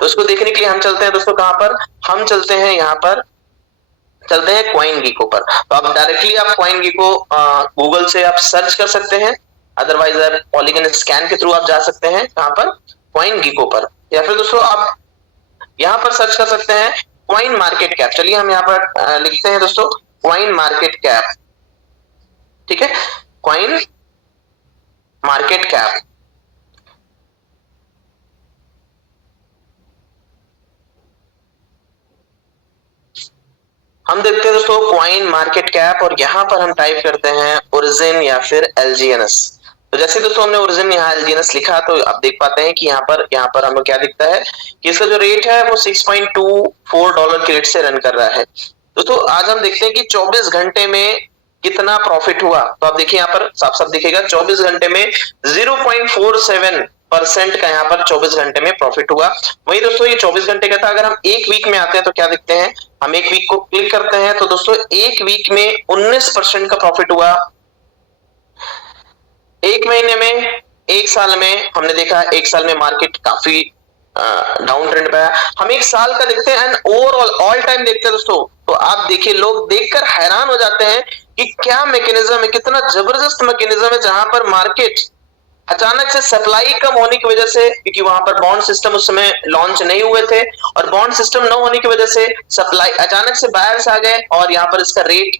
तो उसको देखने के लिए हम चलते हैं दोस्तों कहां पर? हम चलते हैं यहाँ पर, चलते हैं CoinGecko पर। तो आप डायरेक्टली आप CoinGecko गूगल से आप सर्च कर सकते हैं, अदरवाइज आप पॉलीगन स्कैन के थ्रू आप जा सकते हैं कहां पर? CoinGecko पर। या फिर दोस्तों आप यहाँ पर सर्च कर सकते हैं कॉइन मार्केट कैप। चलिए हम यहाँ पर लिखते हैं दोस्तों कॉइन मार्केट कैप। ठीक है, कॉइन मार्केट कैप। हम देखते हैं दोस्तों कॉइन मार्केट कैप और यहाँ पर हम टाइप करते हैं ओरिजिन या फिर एलजीएनएस। तो जैसे दोस्तों हमने ओरिजिन यहाँ एलजीएनएस लिखा तो आप देख पाते हैं कि यहाँ पर हमें क्या दिखता है कि इसका जो रेट है वो $6.24 के रेट से रन कर रहा है। दोस्तों आज हम देखते हैं कि 24 घंटे में कितना प्रॉफिट हुआ। तो आप देखिए यहाँ पर साफ साफ दिखेगा 24 घंटे में 0.47% का यहाँ पर 24 घंटे में प्रॉफिट हुआ। वही दोस्तों ये 24 घंटे का था। अगर हम एक वीक में आते हैं तो क्या देखते हैं, हम एक वीक को क्लिक करते हैं तो दोस्तों एक वीक में 19% का प्रॉफिट हुआ। एक महीने में, एक साल में हमने देखा एक साल में मार्केट काफी डाउन ट्रेंड पे है। हम एक साल का देखते हैं एंड ओवरऑल ऑल टाइम देखते हैं दोस्तों, तो आप देखिए लोग देखकर हैरान हो जाते हैं कि क्या मैकेनिज्म है, कितना जबरदस्त मैकेनिज्म है जहां पर मार्केट अचानक से सप्लाई कम होने की वजह से, क्योंकि वहां पर बॉन्ड सिस्टम उस समय लॉन्च नहीं हुए थे और बॉन्ड सिस्टम न होने की वजह से सप्लाई अचानक से बायर्स आ गए और यहाँ पर इसका रेट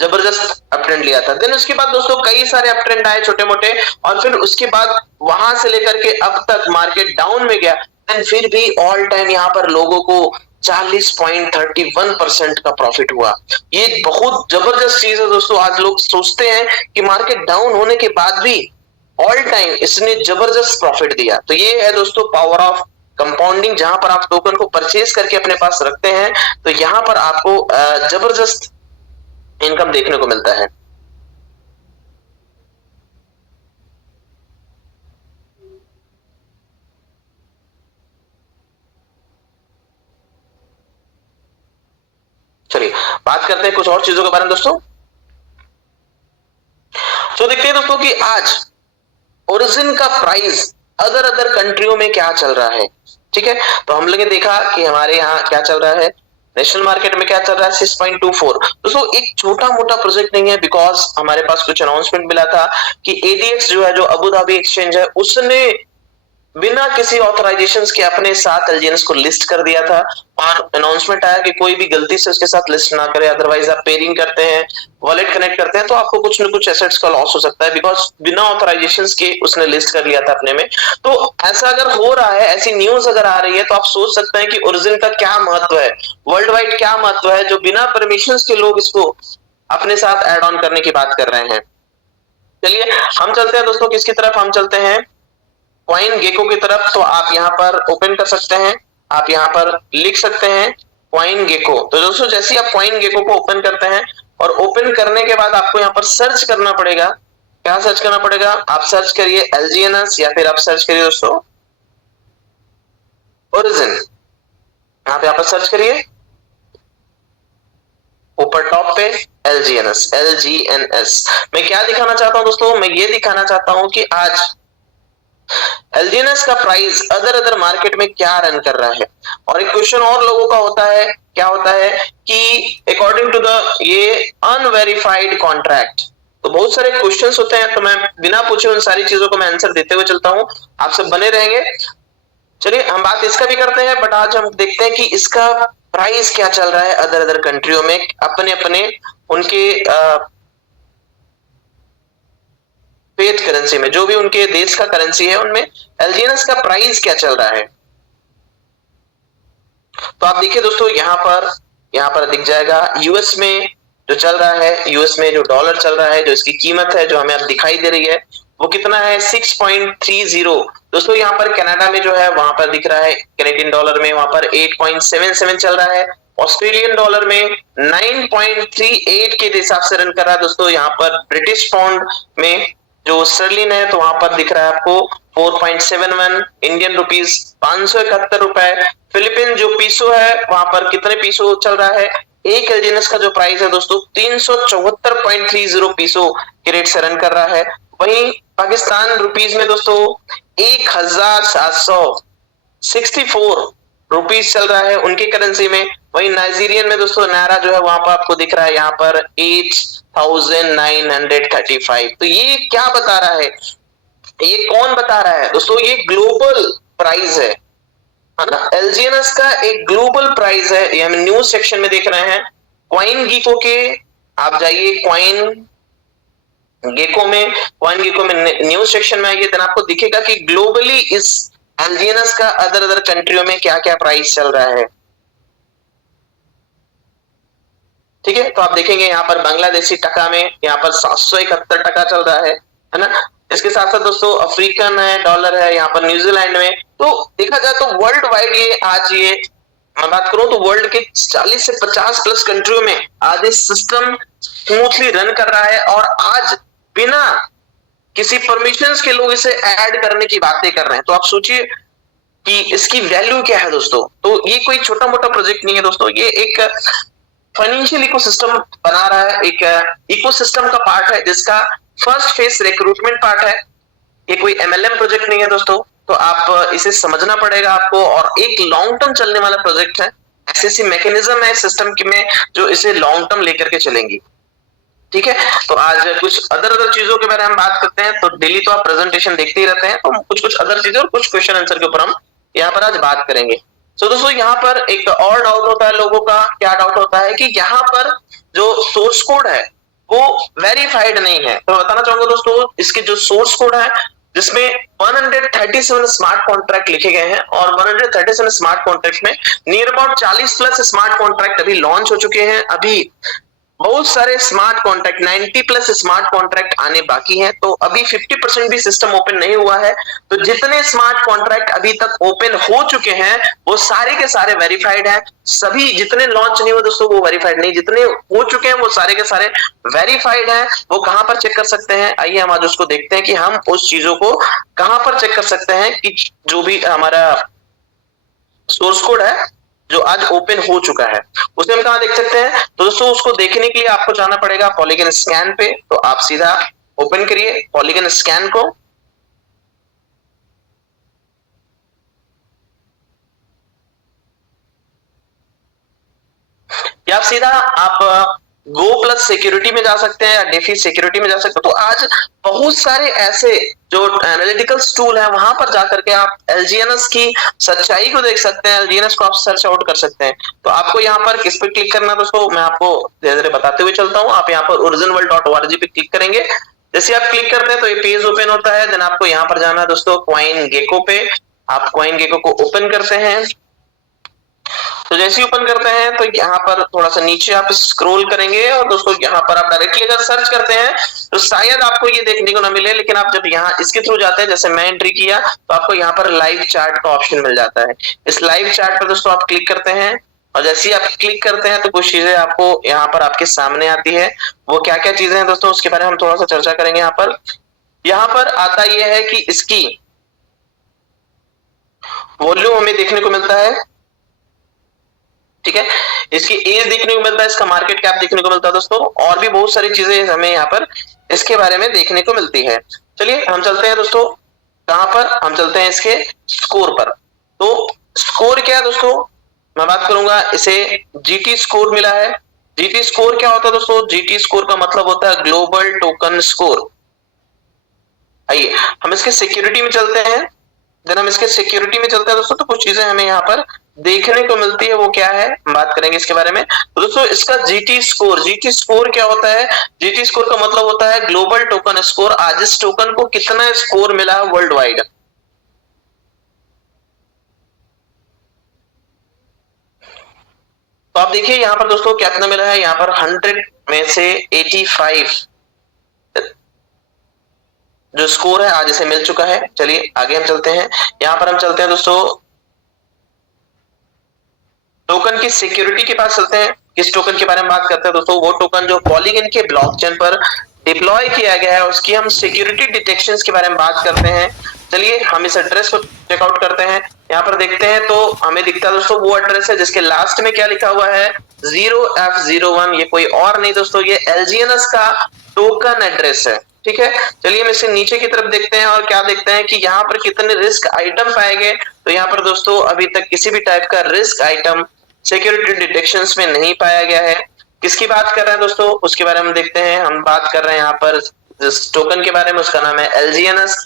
जबरदस्त अप ट्रेंड लिया था। देन उसके बाद दोस्तों कई सारे अप ट्रेंड आए छोटे मोटे और फिर उसके बाद वहां से लेकर के अब तक मार्केट डाउन में गया। देन फिर भी ऑल टाइम यहाँ पर लोगों को 40.31% का प्रॉफिट हुआ। ये बहुत जबरदस्त चीज है दोस्तों। आज लोग सोचते हैं कि मार्केट डाउन होने के बाद भी ऑल टाइम इसने जबरदस्त प्रॉफिट दिया। तो ये है दोस्तों पावर ऑफ कंपाउंडिंग, जहां पर आप टोकन को परचेज करके अपने पास रखते हैं तो यहां पर आपको जबरदस्त इनकम देखने को मिलता है। चलिए बात करते हैं कुछ और चीजों के बारे में दोस्तों। तो देखते हैं दोस्तों कि आज ओरिजिन का प्राइस अदर कंट्रियों में क्या चल रहा है। ठीक है, तो हम लोगों ने देखा कि हमारे यहाँ क्या चल रहा है, नेशनल मार्केट में क्या चल रहा है 6.24। दोस्तों एक छोटा मोटा प्रोजेक्ट नहीं है, बिकॉज हमारे पास कुछ अनाउंसमेंट मिला था कि ADX जो है, जो अबू धाबी एक्सचेंज है, उसने बिना किसी ऑथराइजेशन के अपने साथ LGNS को लिस्ट कर दिया था और अनाउंसमेंट आया कि कोई भी गलती से उसके साथ लिस्ट ना करे, अदरवाइज आप पेयरिंग करते हैं, वॉलेट कनेक्ट करते हैं तो आपको कुछ न कुछ एसेट्स का लॉस हो सकता है, बिकॉज बिना ऑथराइजेशन के उसने लिस्ट कर लिया था अपने में। तो ऐसा अगर हो रहा है, ऐसी न्यूज अगर आ रही है तो आप सोच सकते हैं कि ओरिजिन का क्या महत्व है, वर्ल्ड वाइड क्या महत्व है, जो बिना परमिशन के लोग इसको अपने साथ एड ऑन करने की बात कर रहे हैं। चलिए हम चलते हैं दोस्तों किसकी तरफ, हम चलते हैं कॉइन गेको की तरफ। तो आप यहाँ पर ओपन कर सकते हैं, आप यहाँ पर लिख सकते हैं कॉइन गेको। तो दोस्तों जैसे ही आप कॉइन गेको को ओपन करते हैं और ओपन करने के बाद आपको यहाँ पर सर्च करना पड़ेगा। क्या सर्च करना पड़ेगा, आप सर्च करिए LGNS या फिर आप सर्च करिए दोस्तों ओरिजिन। आप यहाँ पर सर्च करिए, ऊपर टॉप पे LGNS। मैं क्या दिखाना चाहता हूं दोस्तों, मैं ये दिखाना चाहता हूं कि आज LGNS का प्राइस अदर मार्केट में क्या रन कर रहा है। और एक क्वेश्चन और लोगों का होता है, क्या होता है कि अकॉर्डिंग टू द ये अनवेरिफाइड कॉन्ट्रैक्ट, तो बहुत सारे क्वेश्चंस होते हैं, तो मैं बिना पूछे उन सारी चीजों को मैं आंसर देते हुए चलता हूं, आप सब बने रहेंगे। चलिए हम बात इसका भी करते हैं, बट आज हम देखते हैं कि इसका प्राइस क्या चल रहा है अदर कंट्रियों में, अपने अपने उनके फेथ करेंसी में, जो भी उनके देश का करेंसी है उनमें LGNS का प्राइस क्या चल रहा है। तो आप देखिए दोस्तों यहाँ पर दिख जाएगा यूएस में जो चल रहा है, यूएस में जो डॉलर चल रहा है, जो इसकी कीमत है जो हमें अब दिखाई दे रही है वो कितना है 6.30। दोस्तों यहाँ पर कनाडा में जो है वहां पर दिख रहा है कैनेडियन डॉलर में, वहां पर 8.77 चल रहा है। ऑस्ट्रेलियन डॉलर में 9.38 के हिसाब से रन कर रहा है। दोस्तों यहाँ पर ब्रिटिश पाउंड में जो स्टर्लिन है तो वहां पर दिख रहा है आपको 4.71। इंडियन रुपीस 571 रुपए। फिलीपीन जो पीसो है वहां पर कितने पीसो चल रहा है, एक LGNS का जो प्राइस है दोस्तों 374.30 पीसो के रेट से रन कर रहा है। वहीं पाकिस्तान रुपीस में दोस्तों 1764 रुपीस चल रहा है उनकी करेंसी में। वहीं नाइजीरियन में दोस्तों नायरा जो है वहां पर आपको दिख रहा है यहाँ पर 8,935। तो ये क्या बता रहा है, ये कौन बता रहा है दोस्तों, ये ग्लोबल प्राइस है ना, LGNS का एक ग्लोबल प्राइस है। ये हम न्यूज सेक्शन में देख रहे हैं कॉइन गेको के, आप जाइए कॉइन गेको में न्यूज सेक्शन में आइए, देन आपको दिखेगा कि ग्लोबली इस LGNS का अदर कंट्रियों में क्या क्या प्राइस चल रहा है। ठीक है, तो आप देखेंगे यहाँ पर बांग्लादेशी टका में यहाँ पर 771 टका चल रहा है ना। इसके साथ साथ दोस्तों अफ्रीकन है, डॉलर है यहाँ पर न्यूजीलैंड में। तो देखा जाए तो वर्ल्ड वाइड ये आज ये मैं बात करूं तो वर्ल्ड के 40 से 50 प्लस कंट्रियों में आज ये सिस्टम स्मूथली रन कर रहा है और आज बिना किसी परमिशंस के लोग इसे ऐड करने की बातें कर रहे हैं। तो आप सोचिए कि इसकी वैल्यू क्या है दोस्तों। तो ये कोई छोटा मोटा प्रोजेक्ट नहीं है दोस्तों, ये एक फाइनेंशियल इकोसिस्टम बना रहा है, एक इकोसिस्टम का पार्ट है जिसका फर्स्ट फेज रिक्रूटमेंट पार्ट है। ये कोई MLM प्रोजेक्ट नहीं है दोस्तों, तो आप इसे समझना पड़ेगा आपको, और एक लॉन्ग टर्म चलने वाला प्रोजेक्ट है। ऐसी मैकेनिज्म है सिस्टम में जो इसे लॉन्ग टर्म लेकर के चलेंगी। ठीक है, तो आज कुछ अदर चीजों के बारे में हम बात करते हैं। तो डेली तो आप प्रेजेंटेशन देखते ही रहते हैं, तो कुछ अदर चीजें और कुछ क्वेश्चन आंसर के ऊपर हम यहाँ पर आज बात करेंगे। तो दोस्तों यहाँ पर एक और डाउट होता है लोगों का, क्या डाउट होता है कि यहाँ पर जो सोर्स कोड है वो वेरीफाइड नहीं है। तो बताना चाहूंगा दोस्तों इसके जो सोर्स कोड है जिसमें 137 स्मार्ट कॉन्ट्रैक्ट लिखे गए हैं, और 137 स्मार्ट कॉन्ट्रैक्ट में near about 40 plus smart contract अभी लॉन्च हो चुके हैं। अभी बहुत सारे smart contract 90 plus smart contract आने बाकी हैं, तो अभी 50% भी सिस्टम ओपन नहीं हुआ है। तो जितने स्मार्ट कॉन्ट्रैक्ट अभी तक ओपन हो चुके हैं वो सारे के सारे वेरीफाइड हैं। सभी जितने लॉन्च नहीं हुए दोस्तों वो वेरीफाइड नहीं, जितने हो चुके हैं वो सारे के सारे वेरीफाइड हैं। वो कहां पर चेक कर सकते हैं, आइए हम आज उसको देखते हैं कि हम उस चीजों को कहां पर चेक कर सकते हैं कि जो भी हमारा सोर्स कोड है जो आज ओपन हो चुका है उसे हम कहां देख सकते हैं। तो दोस्तों उसको देखने के लिए आपको जाना पड़ेगा पॉलीगन स्कैन पे। तो आप सीधा ओपन करिए पॉलीगन स्कैन को। या सीधा आप गो प्लस सिक्योरिटी में जा सकते हैं या डेफी सिक्योरिटी में जा सकते हैं। तो आज बहुत सारे ऐसे जो एनालिटिकल टूल है वहां पर जाकर के आप एलजीएनएस की सच्चाई को देख सकते हैं, एलजीएनएस को आप सर्च आउट कर सकते हैं। तो आपको यहाँ पर किस पे क्लिक करना है दोस्तों, मैं आपको धीरे धीरे बताते हुए चलता हूँ। आप यहाँ पर originworld.org पे क्लिक करेंगे। जैसे आप क्लिक करते हैं तो ये पेज ओपन होता है। देन आपको यहाँ पर जाना है दोस्तों कॉइन गेको पे। आप कॉइन गेको को ओपन करते हैं। तो जैसे ही ओपन करते हैं तो यहाँ पर थोड़ा सा नीचे आप स्क्रॉल करेंगे और दोस्तों यहाँ पर आप डायरेक्टली अगर सर्च करते हैं तो शायद आपको ये देखने को ना मिले, लेकिन आप जब यहाँ इसके थ्रू जाते हैं, जैसे मैं एंट्री किया तो आपको यहाँ पर लाइव चार्ट का ऑप्शन मिल जाता है। इस लाइव चार्ट पर दोस्तों आप क्लिक करते हैं और जैसे ही आप क्लिक करते हैं तो कुछ चीजें आपको यहाँ पर आपके सामने आती है। वो क्या क्या चीजें हैं दोस्तों उसके बारे में हम थोड़ा सा चर्चा करेंगे। यहाँ पर आता यह है कि इसकी वॉल्यूम हमें देखने को मिलता है, ठीक है, इसकी एज देखने को मिलता है, इसका मार्केट कैप देखने को मिलता है दोस्तों, और भी बहुत सारी चीजें हमें यहाँ पर इसके बारे में देखने को मिलती है। चलिए हम चलते हैं दोस्तों कहां पर, हम चलते हैं इसके स्कोर पर। तो स्कोर क्या है दोस्तों, मैं बात करूंगा, इसे जीटी स्कोर मिला है। जीटी स्कोर क्या होता है दोस्तों, जीटी स्कोर का मतलब होता है ग्लोबल टोकन स्कोर। आइए हम इसके सिक्योरिटी में चलते हैं। देन हम इसके सिक्योरिटी में चलते हैं दोस्तों, तो कुछ चीजें हमें यहाँ पर देखने को मिलती है। वो क्या है, हम बात करेंगे इसके बारे में। तो दोस्तों इसका जीटी स्कोर क्या होता है, जीटी स्कोर का मतलब होता है ग्लोबल टोकन स्कोर। आज इस टोकन को कितना स्कोर मिला है वर्ल्ड वाइड। तो आप देखिए यहाँ पर दोस्तों कितना मिला है, यहाँ पर 100 में से 85 जो स्कोर है आज इसे मिल चुका है। चलिए आगे हम चलते हैं। यहाँ पर हम चलते हैं दोस्तों टोकन की सिक्योरिटी के पास चलते हैं। किस टोकन के बारे में बात करते हैं दोस्तों, वो टोकन जो पॉलीगन के ब्लॉकचेन पर डिप्लॉय किया गया है उसकी हम सिक्योरिटी डिटेक्शंस के बारे में बात करते हैं। चलिए हम इस एड्रेस को चेकआउट करते हैं। यहाँ पर देखते हैं तो हमें दिखता है दोस्तों वो एड्रेस है जिसके लास्ट में क्या लिखा हुआ है 0F01। ये कोई और नहीं दोस्तों, ये एलजीएनएस का टोकन एड्रेस है, ठीक है। चलिए हम इसे नीचे की तरफ देखते हैं और क्या देखते हैं कि यहाँ पर कितने रिस्क आइटम पाए गए। तो यहाँ पर दोस्तों अभी तक किसी भी टाइप का रिस्क आइटम सिक्योरिटी डिटेक्शंस में नहीं पाया गया है। किसकी बात कर रहे हैं दोस्तों, उसके बारे में देखते हैं। हम बात कर रहे हैं यहाँ पर जिस टोकन के बारे में, उसका नाम है एलजीएनएस।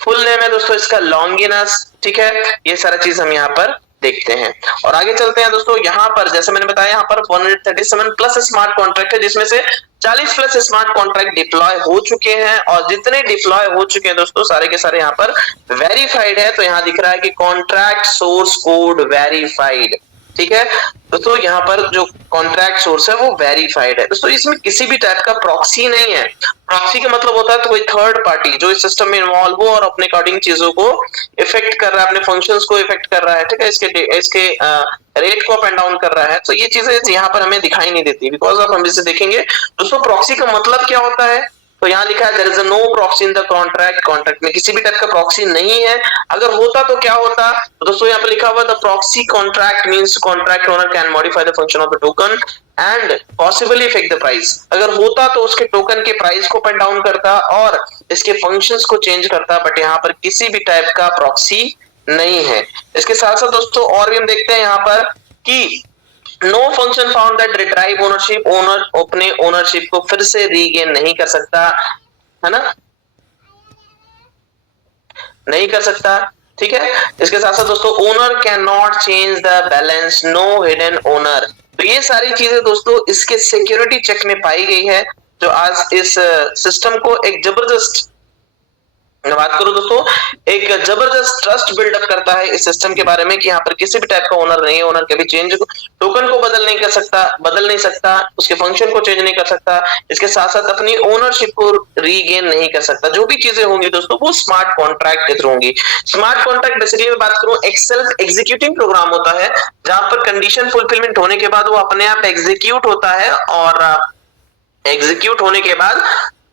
फुल नेम है दोस्तों इसका लॉन्गिनस, ठीक है। ये सारा चीज हम यहाँ पर देखते हैं और आगे चलते हैं दोस्तों। यहाँ पर जैसे मैंने बताया यहाँ पर 137 प्लस स्मार्ट कॉन्ट्रैक्ट है, जिसमें से 40 प्लस स्मार्ट कॉन्ट्रैक्ट डिप्लॉय हो चुके हैं और जितने डिप्लॉय हो चुके हैं दोस्तों सारे के सारे यहाँ पर वेरीफाइड है। तो यहाँ दिख रहा है कि कॉन्ट्रैक्ट सोर्स कोड वेरीफाइड, ठीक है दोस्तों। यहाँ पर जो कॉन्ट्रैक्ट सोर्स है वो वेरीफाइड है दोस्तों। इसमें किसी भी टाइप का प्रॉक्सी नहीं है। प्रॉक्सी का मतलब होता है तो कोई थर्ड पार्टी जो इस सिस्टम में इन्वॉल्व हो और अपने अकॉर्डिंग चीजों को इफेक्ट कर रहा है, अपने फंक्शंस को इफेक्ट कर रहा है, ठीक है, इसके रेट को अप एंड डाउन कर रहा है। तो ये चीजें यहाँ पर हमें दिखाई नहीं देती, बिकॉज अब हम इसे देखेंगे दोस्तों। प्रॉक्सी का मतलब क्या होता है, तो यहाँ लिखा है there is no proxy in the contract. Contract में किसी भी टाइप का प्रॉक्सी नहीं है। अगर होता तो क्या होता, तो दोस्तों यहाँ पे लिखा हुआ the proxy contract means contract owner can modify the function of the token and possibly effect the price. अगर होता तो उसके टोकन के प्राइस को अप एंड डाउन करता और इसके फंक्शंस को चेंज करता, बट यहाँ पर किसी भी टाइप का प्रॉक्सी नहीं है। इसके साथ साथ दोस्तों और भी हम देखते हैं यहाँ पर कि no function found that retrieve ownership, owner अपने ओनरशिप को फिर से रीगेन नहीं कर सकता, है ना, नहीं कर सकता, ठीक है। इसके साथ साथ दोस्तों owner can not change the balance, no hidden owner. तो ये सारी चीजें दोस्तों इसके सिक्योरिटी चेक में पाई गई है, जो आज इस सिस्टम को एक जबरदस्त मैं बात करूं दोस्तों, एक जबरदस्त ट्रस्ट बिल्डअप करता है इस सिस्टम के बारे में कि यहाँ पर किसी भी टाइप का ओनर नहीं है, ओनर कभी चेंज टोकन को बदल नहीं सकता, उसके फंक्शन को चेंज नहीं कर सकता, इसके साथ साथ अपनी ओनरशिप को रीगेन नहीं कर सकता। जो भी चीजें होंगी दोस्तों वो स्मार्ट कॉन्ट्रैक्ट के थ्रू होंगी। स्मार्ट कॉन्ट्रैक्ट बेसिकली मैं बात करूं एक सेल्फ एग्जीक्यूटिंग प्रोग्राम होता है, जहां पर कंडीशन फुलफिलमेंट होने के बाद वो अपने आप एग्जीक्यूट होता है और एग्जीक्यूट होने के बाद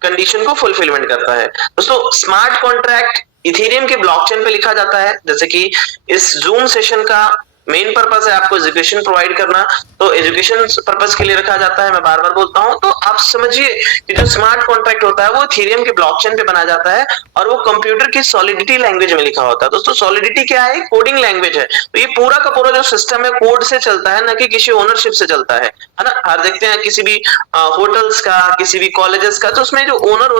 कंडीशन को फुलफिलमेंट करता है। दोस्तों स्मार्ट कॉन्ट्रैक्ट इथेरियम के ब्लॉकचेन पे लिखा जाता है, जैसे कि इस जूम सेशन का मेन पर्पस है आपको एजुकेशन प्रोवाइड करना, तो एजुकेशन पर्पस के लिए रखा जाता है, मैं बार बार बोलता हूं। तो आप समझिए कि जो स्मार्ट कॉन्ट्रैक्ट होता है वो इथेरियम के ब्लॉकचेन पे बनाया जाता है और वो कंप्यूटर की सॉलिडिटी लैंग्वेज में लिखा होता है। दोस्तों सॉलिडिटी क्या है? कोडिंग लैंग्वेज है। तो ये पूरा का पूरा जो सिस्टम है कोड से चलता है, ना कि किसी ओनरशिप से चलता है ना। हर देखते हैं किसी भी होटल्स का, किसी भी कॉलेजेस का, तो उसमें जो ओनर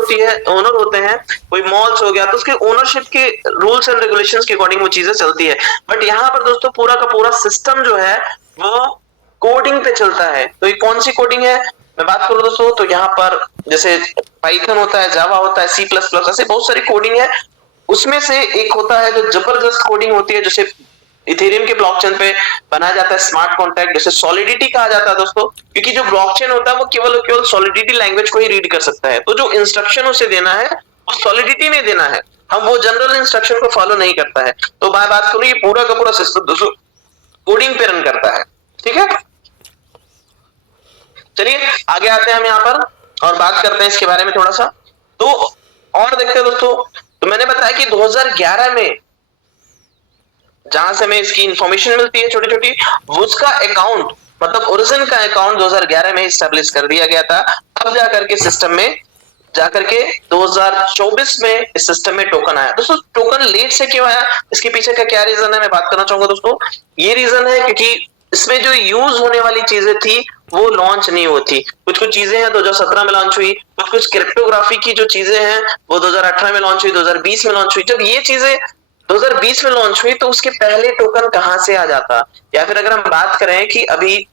होते हैं, कोई मॉल्स हो गया, तो उसके ओनरशिप के रूल्स एंड रेगुलेशंस के अकॉर्डिंग वो चीजें चलती है। बट यहाँ पर दोस्तों पूरा का पूरा सिस्टम जो है वो कोडिंग पे चलता है। तो ये कौन सी कोडिंग है मैं बात करूं दोस्तों, तो यहाँ पर जैसे पाइथन होता है, जावा होता है, सी प्लस प्लस, ऐसे बहुत सारी कोडिंग है। उसमें से एक होता है जो जबरदस्त कोडिंग होती है, जैसे इथेरियम के ब्लॉकचेन पे बनाया जाता है स्मार्ट कॉन्ट्रैक्ट, जैसे सॉलिडिटी कहा जाता है दोस्तों, क्योंकि जो ब्लॉकचेन होता है वो केवल सॉलिडिटी लैंग्वेज को ही रीड कर सकता है। तो जो इंस्ट्रक्शन उसे देना है वो सॉलिडिटी में देना है, हम वो जनरल इंस्ट्रक्शन को फॉलो नहीं करता है। तो मैं बात करूं ये पूरा का पूरा सिस्टम दोस्तों कोडिंग पे रन करता है। ठीक है, चलिए आगे आते हैं हम यहाँ पर और बात करते हैं इसके बारे में थोड़ा सा। तो और देखते हैं दोस्तों, तो मैंने बताया कि 2011 में जहां से हमें इसकी इंफॉर्मेशन मिलती है छोटी छोटी, उसका अकाउंट मतलब ओरिजिन का अकाउंट 2011 में स्टैब्लिश कर दिया गया था। अब जाकर के सिस्टम में जाकर के 2024 में इस सिस्टम में टोकन आया। दोस्तों टोकन लेट से क्यों आया, इसके पीछे का क्या रीजन है मैं बात करना चाहूंगा दोस्तों। ये रीजन है क्योंकि इसमें जो यूज होने वाली चीजें थी वो लॉन्च नहीं होती। कुछ कुछ चीजें हैं 2017 में लॉन्च हुई, कुछ कुछ क्रिप्टोग्राफी की जो चीजें हैं वो 2018 में लॉन्च हुई, 2020 में लॉन्च हुई। जब ये चीजें 2020 में लॉन्च हुई तो उसके पहले टोकन कहां से आ जाता, या फिर अगर हम बात करें कि अभी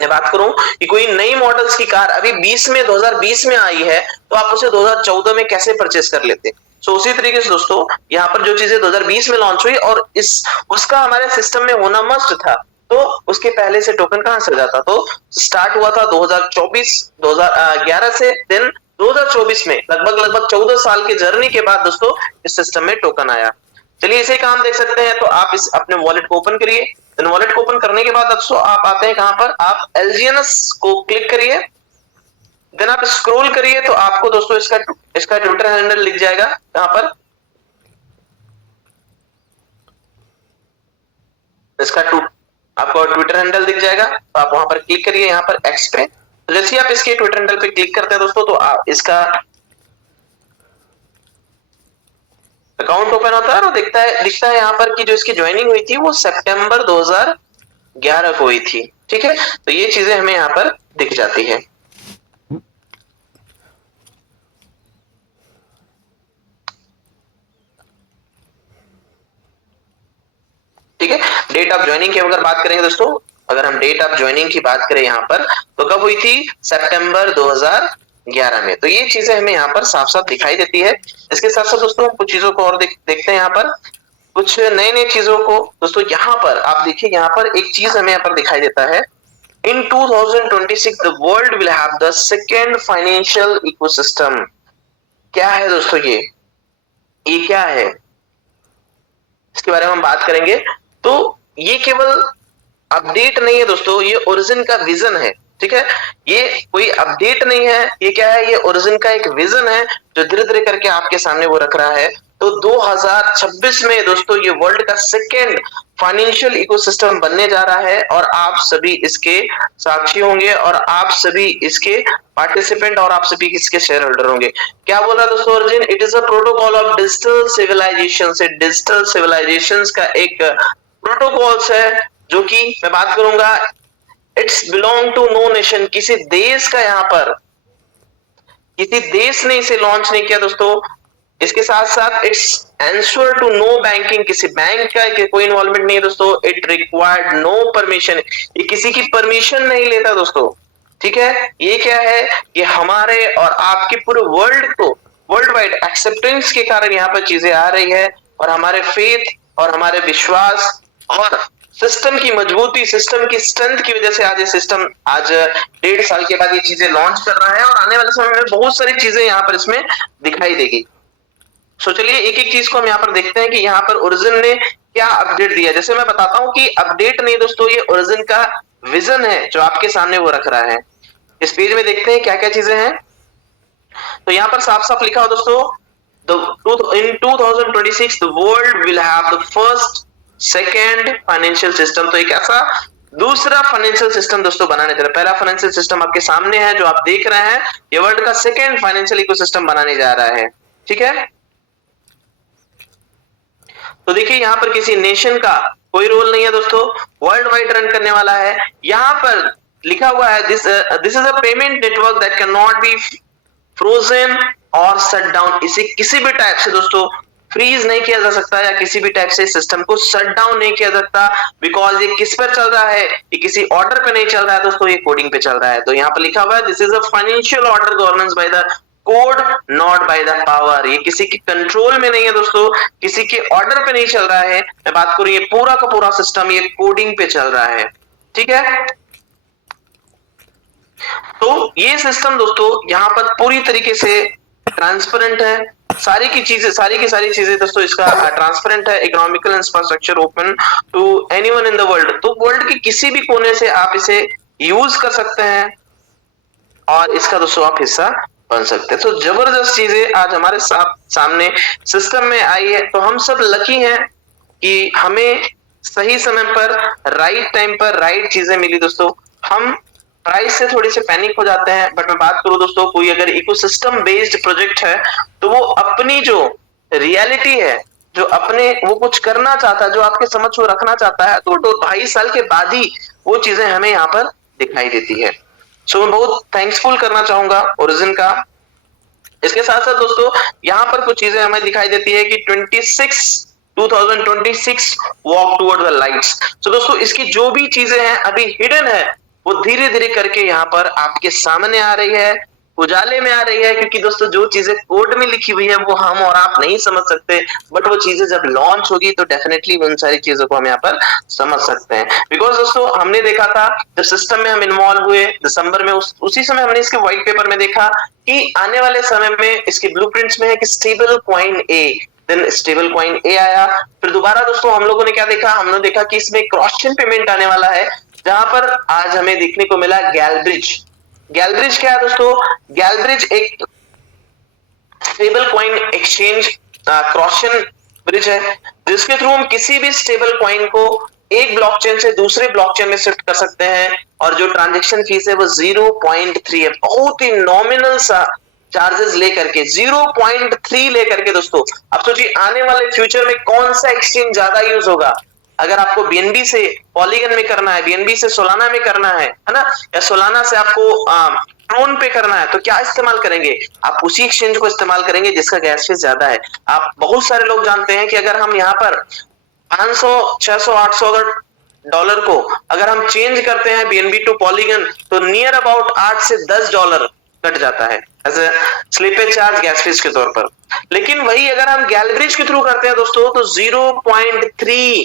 मैं बात करूं कि कोई नई मॉडल्स की कार अभी 2020 में आई है तो आप उसे 2014 में कैसे परचेस कर लेते। सो उसी तरीके से दोस्तों यहाँ पर जो चीजें 2020 में लॉन्च हुई और उसका हमारे सिस्टम में होना मस्ट था, तो उसके पहले से टोकन कहां से जाता। तो स्टार्ट हुआ था 2011 से, देन 2024 में लगभग 14 साल की जर्नी के बाद दोस्तों इस सिस्टम में टोकन आया। चलिए इसे काम देख सकते हैं, तो आप इस अपने वॉलेट को ओपन करिए। देन वॉलेट को ओपन करने के बाद दोस्तों आप आते हैं कहां पर, आप LGNS को क्लिक करिए, देन आप स्क्रॉल करिए तो आपको दोस्तों इसका ट्विटर हैंडल लिख जाएगा यहाँ पर, आपको ट्विटर हैंडल दिख जाएगा, तो आप वहां पर क्लिक करिए यहाँ पर एक्स पे। तो जैसे ही आप इसके ट्विटर हैंडल पे क्लिक करते हैं दोस्तों तो आप इसका अकाउंट ओपन होता है और दिखता है यहाँ पर कि जो इसकी ज्वाइनिंग हुई थी वो सितंबर 2011 को हुई थी। ठीक है, तो ये चीजें हमें यहाँ पर दिख जाती है। ठीक है, डेट ऑफ ज्वाइनिंग की अगर बात करेंगे दोस्तों, अगर हम डेट ऑफ ज्वाइनिंग की बात करें यहाँ पर तो कब हुई थी, सितंबर 2011 में। तो ये चीजें हमें यहाँ पर साफ साफ दिखाई देती है। इसके साथ साथ दोस्तों कुछ चीजों को और देखते हैं यहाँ पर, कुछ नए नए चीजों को दोस्तों। यहाँ पर आप देखिए, यहाँ पर एक चीज हमें यहाँ पर दिखाई देता है, इन 2026 the world will have the second financial ecosystem. क्या है दोस्तों ये क्या है, इसके बारे में हम बात करेंगे। तो ये केवल अपडेट नहीं है दोस्तों, ये ओरिजिन का विजन है। ठीक है, ये कोई अपडेट नहीं है, ये क्या है, ये ओरिजिन का एक विजन है जो धीरे धीरे करके आपके सामने वो रख रहा है। तो 2026 में दोस्तों ये वर्ल्ड का सेकेंड फाइनेंशियल इकोसिस्टम बनने जा रहा है और आप सभी इसके साक्षी होंगे और आप सभी इसके पार्टिसिपेंट और आप सभी इसके शेयर होल्डर होंगे। क्या बोला दोस्तों origin, it is a protocol of digital civilization से, डिजिटल सिविलाइजेशंस का एक प्रोटोकॉल्स है जो कि मैं बात करूंगा it's belong to no nation, किसी देश का यहाँ पर किसी देश ने इसे लॉन्च नहीं किया दोस्तों। इसके साथ साथ it's answer to no banking, किसी बैंक का कोई इन्वॉल्वमेंट नहीं है दोस्तों। इट रिक्वायर्ड नो परमिशन, ये किसी की परमिशन नहीं लेता दोस्तों। ठीक है, ये क्या है, ये हमारे और आपके पूरे वर्ल्ड को वर्ल्ड वाइड एक्सेप्टेंस के कारण यहाँ पर चीजें आ रही है, और हमारे फेथ और हमारे विश्वास और सिस्टम की मजबूती, सिस्टम की स्ट्रेंथ की वजह से आज ये सिस्टम आज 1.5 साल के बाद ये चीजें लॉन्च कर रहा है, और आने वाले समय में बहुत सारी चीजें यहाँ पर इसमें दिखाई देगी। सो चलिए एक एक चीज को हम यहाँ पर देखते हैं कि यहाँ पर ओरिजिन ने क्या अपडेट दिया। जैसे मैं बताता हूँ कि अपडेट नहीं दोस्तों, ये ओरिजिन का विजन है जो आपके सामने वो रख रहा है। इस पेज में देखते हैं क्या क्या चीजें हैं। तो यहाँ पर साफ साफ लिखा हो दोस्तों, in 2026 the world will have the first second financial system। तो एक ऐसा दूसरा फाइनेंशियल सिस्टम दोस्तों बनाने जा रहा है। पहला फाइनेंशियल सिस्टम आपके सामने है जो आप देख रहे हैं, ये वर्ल्ड का सेकेंड फाइनेंशियल इकोसिस्टम बनाने जा रहा है। ठीक है, तो देखिए यहाँ पर किसी नेशन का कोई रोल नहीं है दोस्तों, वर्ल्ड वाइड रन करने वाला है। यहाँ पर लिखा हुआ है this is a payment network that can not be frozen और शट डाउन। इसे किसी भी टाइप से दोस्तों फ्रीज नहीं किया जा सकता, या किसी भी टाइप से सिस्टम को शट डाउन नहीं किया जा सकता, बिकॉज ये किस पर चल रहा है, ये किसी ऑर्डर पे नहीं चल रहा है दोस्तों, ये कोडिंग पे चल रहा है। तो यहाँ पर लिखा हुआ है this is a financial order governance by the code not by the power. ये किसी के कंट्रोल में नहीं है दोस्तों, किसी के ऑर्डर पे नहीं चल रहा है। मैं बात करूं ये पूरा का पूरा सिस्टम ये कोडिंग पे चल रहा है। ठीक है, तो ये सिस्टम दोस्तों यहाँ पर पूरी तरीके से ट्रांसपेरेंट है। सारी की सारी चीजें दोस्तों इसका ट्रांसपेरेंट है। Economical infrastructure open to anyone in the world. तो वर्ल्ड के किसी भी कोने से आप इसे यूज कर सकते हैं और इसका दोस्तों आप हिस्सा बन सकते हैं। तो जबरदस्त चीजें आज हमारे सामने सिस्टम में आई है। तो हम सब लकी हैं कि हमें सही समय पर राइट टाइम पर राइट चीजें मिली दोस्तों। हम प्राइस से थोड़े से पैनिक हो जाते हैं, बट मैं बात करूं दोस्तों, कोई अगर इकोसिस्टम बेस्ड प्रोजेक्ट है तो वो अपनी जो रियलिटी है, जो अपने वो कुछ करना चाहता है, जो आपके समझ को रखना चाहता है, तो 2-2.5 साल के बाद ही वो चीजें हमें यहाँ पर दिखाई देती है। सो मैं बहुत थैंक्सफुल करना चाहूंगा ओरिजिन का। इसके साथ साथ दोस्तों यहाँ पर कुछ चीजें हमें दिखाई देती है कि 2026 वॉक टुवर्ड द लाइट्स। तो दोस्तों इसकी जो भी चीजें हैं अभी हिडन है, वो धीरे धीरे करके यहाँ पर आपके सामने आ रही है, उजाले में आ रही है। क्योंकि दोस्तों जो चीजें कोड में लिखी हुई है वो हम और आप नहीं समझ सकते, बट वो चीजें जब लॉन्च होगी तो डेफिनेटली उन सारी चीजों को हम यहाँ पर समझ सकते हैं। बिकॉज दोस्तों हमने देखा था जब सिस्टम में हम इन्वॉल्व हुए दिसंबर में, उसी समय हमने इसके व्हाइट पेपर में देखा कि आने वाले समय में इसके ब्लूप्रिंट्स में है कि स्टेबल कॉइन ए, देन स्टेबल कॉइन ए आया। फिर दोबारा दोस्तों हम लोगों ने क्या देखा, हमने देखा कि इसमें क्रॉस चेन पेमेंट आने वाला है, जहां पर आज हमें देखने को मिला गैलब्रिज। गैलब्रिज क्या है दोस्तों, गैलब्रिज एक stable coin exchange cross chain bridge है, जिसके थ्रू हम किसी भी स्टेबल कॉइन को एक ब्लॉकचेन से दूसरे ब्लॉकचेन में शिफ्ट कर सकते हैं, और जो ट्रांजैक्शन फीस है वो 0.3 है। बहुत ही नॉमिनल सा चार्जेस लेकर के 0.3 लेकर के दोस्तों। अब सोचिए आने वाले फ्यूचर में कौन सा एक्सचेंज ज्यादा यूज होगा। अगर आपको बीएनबी से पॉलीगन में करना है, बीएनबी से सोलाना में करना है ना, या सोलाना से आपको ट्रोन पे करना है, तो क्या इस्तेमाल करेंगे आप? उसी एक्सचेंज को इस्तेमाल करेंगे जिसका गैस फीस ज्यादा है। आप बहुत सारे लोग जानते हैं कि अगर हम यहाँ पर 500, 600, 800 अगर डॉलर को अगर हम चेंज करते हैं बीएनबी टू पॉलीगन, तो नियर अबाउट 8 से 10 डॉलर कट जाता है as a slippage charge gas fees के तौर पर। लेकिन वही अगर हम गैलब्रिज के थ्रू करते हैं दोस्तों तो 0.3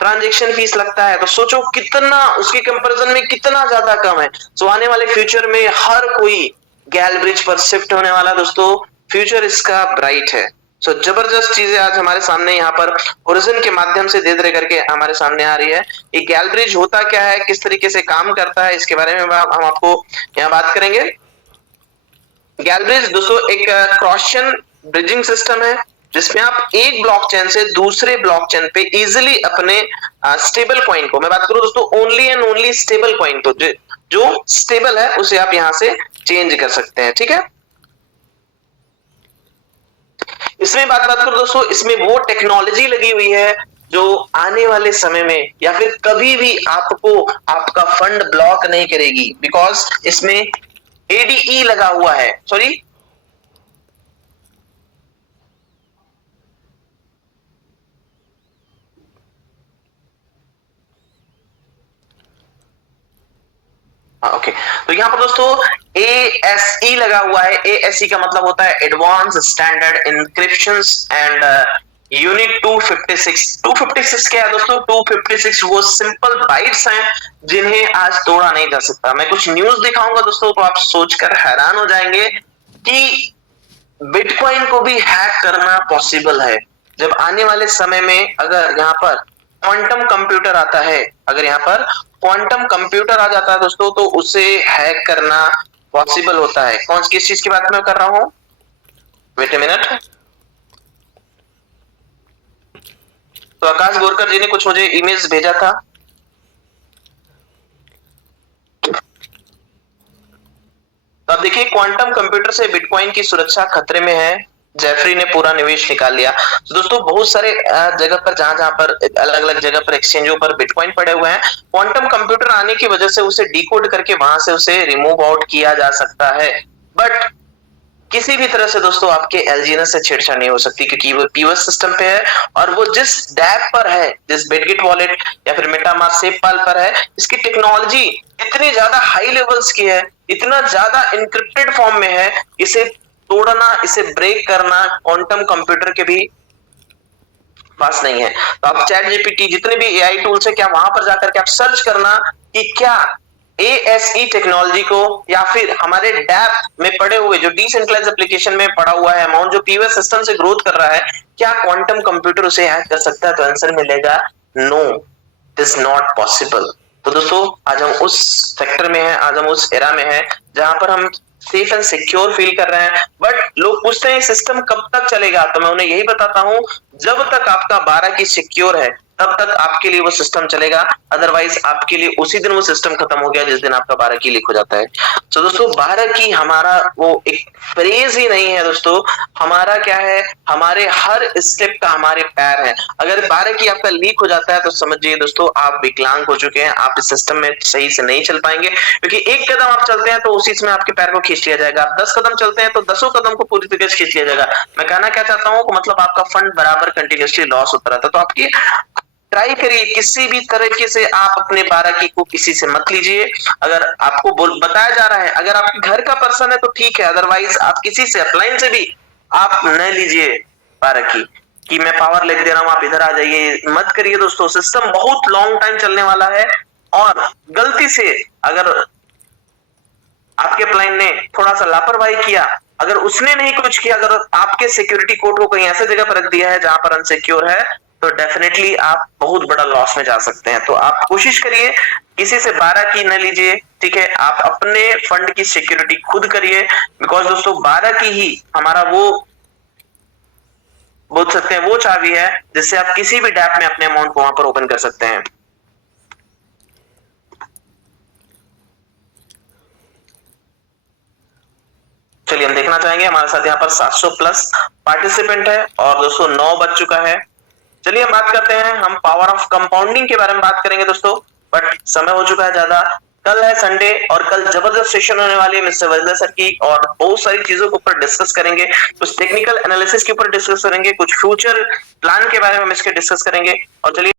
ट्रांजैक्शन फीस लगता है। तो सोचो कितना उसके कंपैरिजन में कितना ज्यादा कम है। सो आने वाले फ्यूचर में हर कोई गैलब्रिज पर शिफ्ट होने वाला दोस्तों, फ्यूचर इसका ब्राइट है। सो जबरदस्त चीजें आज हमारे सामने यहाँ पर ओरिजिन के माध्यम से धीरे धीरे करके हमारे सामने आ रही है। ये गैलब्रिज होता क्या है, किस तरीके से काम करता है, इसके बारे में हम आपको यहाँ बात करेंगे। गैलब्रिज दोस्तों एक क्रॉस चेन ब्रिजिंग सिस्टम है, जिसमें आप एक ब्लॉकचेन से दूसरे ब्लॉकचेन पे इजीली अपने स्टेबल कॉइन को, मैं बात करूं दोस्तों only and only stable coin को, जो स्टेबल है उसे आप यहां से चेंज कर सकते हैं। ठीक है, इसमें बात करूं दोस्तों, इसमें वो टेक्नोलॉजी लगी हुई है जो आने वाले समय में या फिर कभी भी आपको आपका फंड ब्लॉक नहीं करेगी, बिकॉज इसमें एडीई लगा हुआ है। सॉरी, ओके तो यहां पर दोस्तों ASE लगा हुआ है। ASE का मतलब होता है advance standard encryptions and unit 256। 256 क्या है दोस्तों? 256 वो सिंपल बाइट्स हैं जिन्हें आज तोड़ा नहीं जा सकता। मैं कुछ न्यूज दिखाऊंगा दोस्तों तो आप सोचकर हैरान हो जाएंगे कि बिटकॉइन को भी हैक करना पॉसिबल है। जब आने वाले समय में अगर यहाँ पर क्वांटम कंप्यूटर आता है, अगर यहाँ पर क्वांटम कंप्यूटर आ जाता है दोस्तों, तो उसे हैक करना पॉसिबल होता है। किस चीज की बात मैं कर रहा हूं? Wait a minute. तो आकाश गोरकर जी ने कुछ मुझे इमेज भेजा था। तो अब देखिए, क्वांटम कंप्यूटर से बिटकॉइन की सुरक्षा खतरे में है, जेफरी ने पूरा निवेश निकाल लिया। तो दोस्तों बहुत सारे जगह पर जहां पर अलग अलग जगह पर एक्सचेंजों पर बिटकॉइन पड़े हुए हैं, क्वांटम कंप्यूटर आने की वजह से उसे डिकोड करके वहां से उसे रिमूव आउट किया जा सकता है। बट किसी भी तरह से दोस्तों आपके एलजीएनएस से छेड़छाड़ नहीं हो सकती, क्योंकि वो पीओएस सिस्टम पे है और वो जिस डैप पर है, जिस बिटगिट वॉलेट या फिर मेटामास्क सेफपाल पर है, इसकी टेक्नोलॉजी इतनी ज्यादा हाई लेवल्स की है, इतना ज्यादा इनक्रिप्टेड फॉर्म में है, इसे तोड़ना, इसे ब्रेक करना क्वांटम कंप्यूटर के भी पास नहीं है। तो आप चैट जीपीटी, जितने भी एआई टूल्स है, क्या वहां पर जाकर के आप सर्च करना कि क्या ASE टेक्नोलॉजी को या फिर हमारे डैप में पड़े हुए जो डिसेंट्रलाइज्ड एप्लीकेशन में पड़ा हुआ है अमाउंट जो पीओएस सिस्टम से ग्रोथ कर रहा है, क्या क्वांटम कंप्यूटर उसे हैक कर सकता है? तो आंसर मिलेगा no, it is not possible. तो दोस्तों आज हम उस सेक्टर में हैं, आज हम उस एरा में हैं जहां पर हम सेफ एंड सिक्योर फील कर रहे हैं। बट लोग पूछते हैं सिस्टम कब तक चलेगा, तो मैं उन्हें यही बताता हूं, जब तक आपका 12 की सिक्योर है तब तक आपके लिए वो सिस्टम चलेगा, अदरवाइज आपके लिए उसी दिन वो सिस्टम खत्म हो गया जिस दिन आपका 12 की लीक हो जाता है। तो दोस्तों 12 की हमारा वो एक फ्रेज ही नहीं है दोस्तों, हमारा क्या है, हमारे हर स्टेप का हमारे पैर है। अगर 12 की आपका लीक हो जाता है तो समझिए दोस्तों आप विकलांग हो चुके हैं, आप इस सिस्टम में सही से नहीं चल पाएंगे, क्योंकि एक कदम आप चलते हैं तो उसी समय आपके पैर को खींच लिया जाएगा, आप 10 कदम चलते हैं तो 10 कदम को पूरी तरीके से खींच लिया जाएगा। मैं कहना क्या चाहता हूँ, मतलब आपका फंड बराबर कंटिन्यूसली लॉस होता रहता है। तो आपकी ट्राई करिए, किसी भी तरीके से आप अपने 12 की को किसी से मत लीजिए। अगर आपको बताया जा रहा है, अगर आपके घर का पर्सन है तो ठीक है, अदरवाइज आप किसी से अपलाइन से भी आप न लीजिए 12 की कि मैं पावर लिख दे रहा हूं आप इधर आ जाइए, मत करिए दोस्तों। सिस्टम बहुत लॉन्ग टाइम चलने वाला है और गलती से अगर आपके अपलाइन ने थोड़ा सा लापरवाही किया, अगर उसने नहीं कुछ किया, अगर आपके सिक्योरिटी कोड को कहीं ऐसे जगह पर रख दिया है जहां पर अनसिक्योर है, तो डेफिनेटली आप बहुत बड़ा लॉस में जा सकते हैं। तो आप कोशिश करिए किसी से 12 की न लीजिए, ठीक है, आप अपने फंड की सिक्योरिटी खुद करिए, बिकॉज दोस्तों 12 की ही हमारा वो बोल सकते हैं वो चाबी है जिससे आप किसी भी डैप में अपने अमाउंट को वहां पर ओपन कर सकते हैं। चलिए हम देखना चाहेंगे, हमारे साथ यहाँ पर 700 प्लस पार्टिसिपेंट है और दोस्तों 9 बज चुका है। चलिए हम बात करते हैं, हम पावर ऑफ कंपाउंडिंग के बारे में बात करेंगे दोस्तों, बट समय हो चुका है ज्यादा। कल है संडे और कल जबरदस्त सेशन होने वाली है मिस्टर वजदा सर की, और बहुत सारी चीजों के ऊपर डिस्कस करेंगे, कुछ टेक्निकल एनालिसिस के ऊपर डिस्कस करेंगे, कुछ फ्यूचर प्लान के बारे में हम इसके डिस्कस करेंगे। और चलिए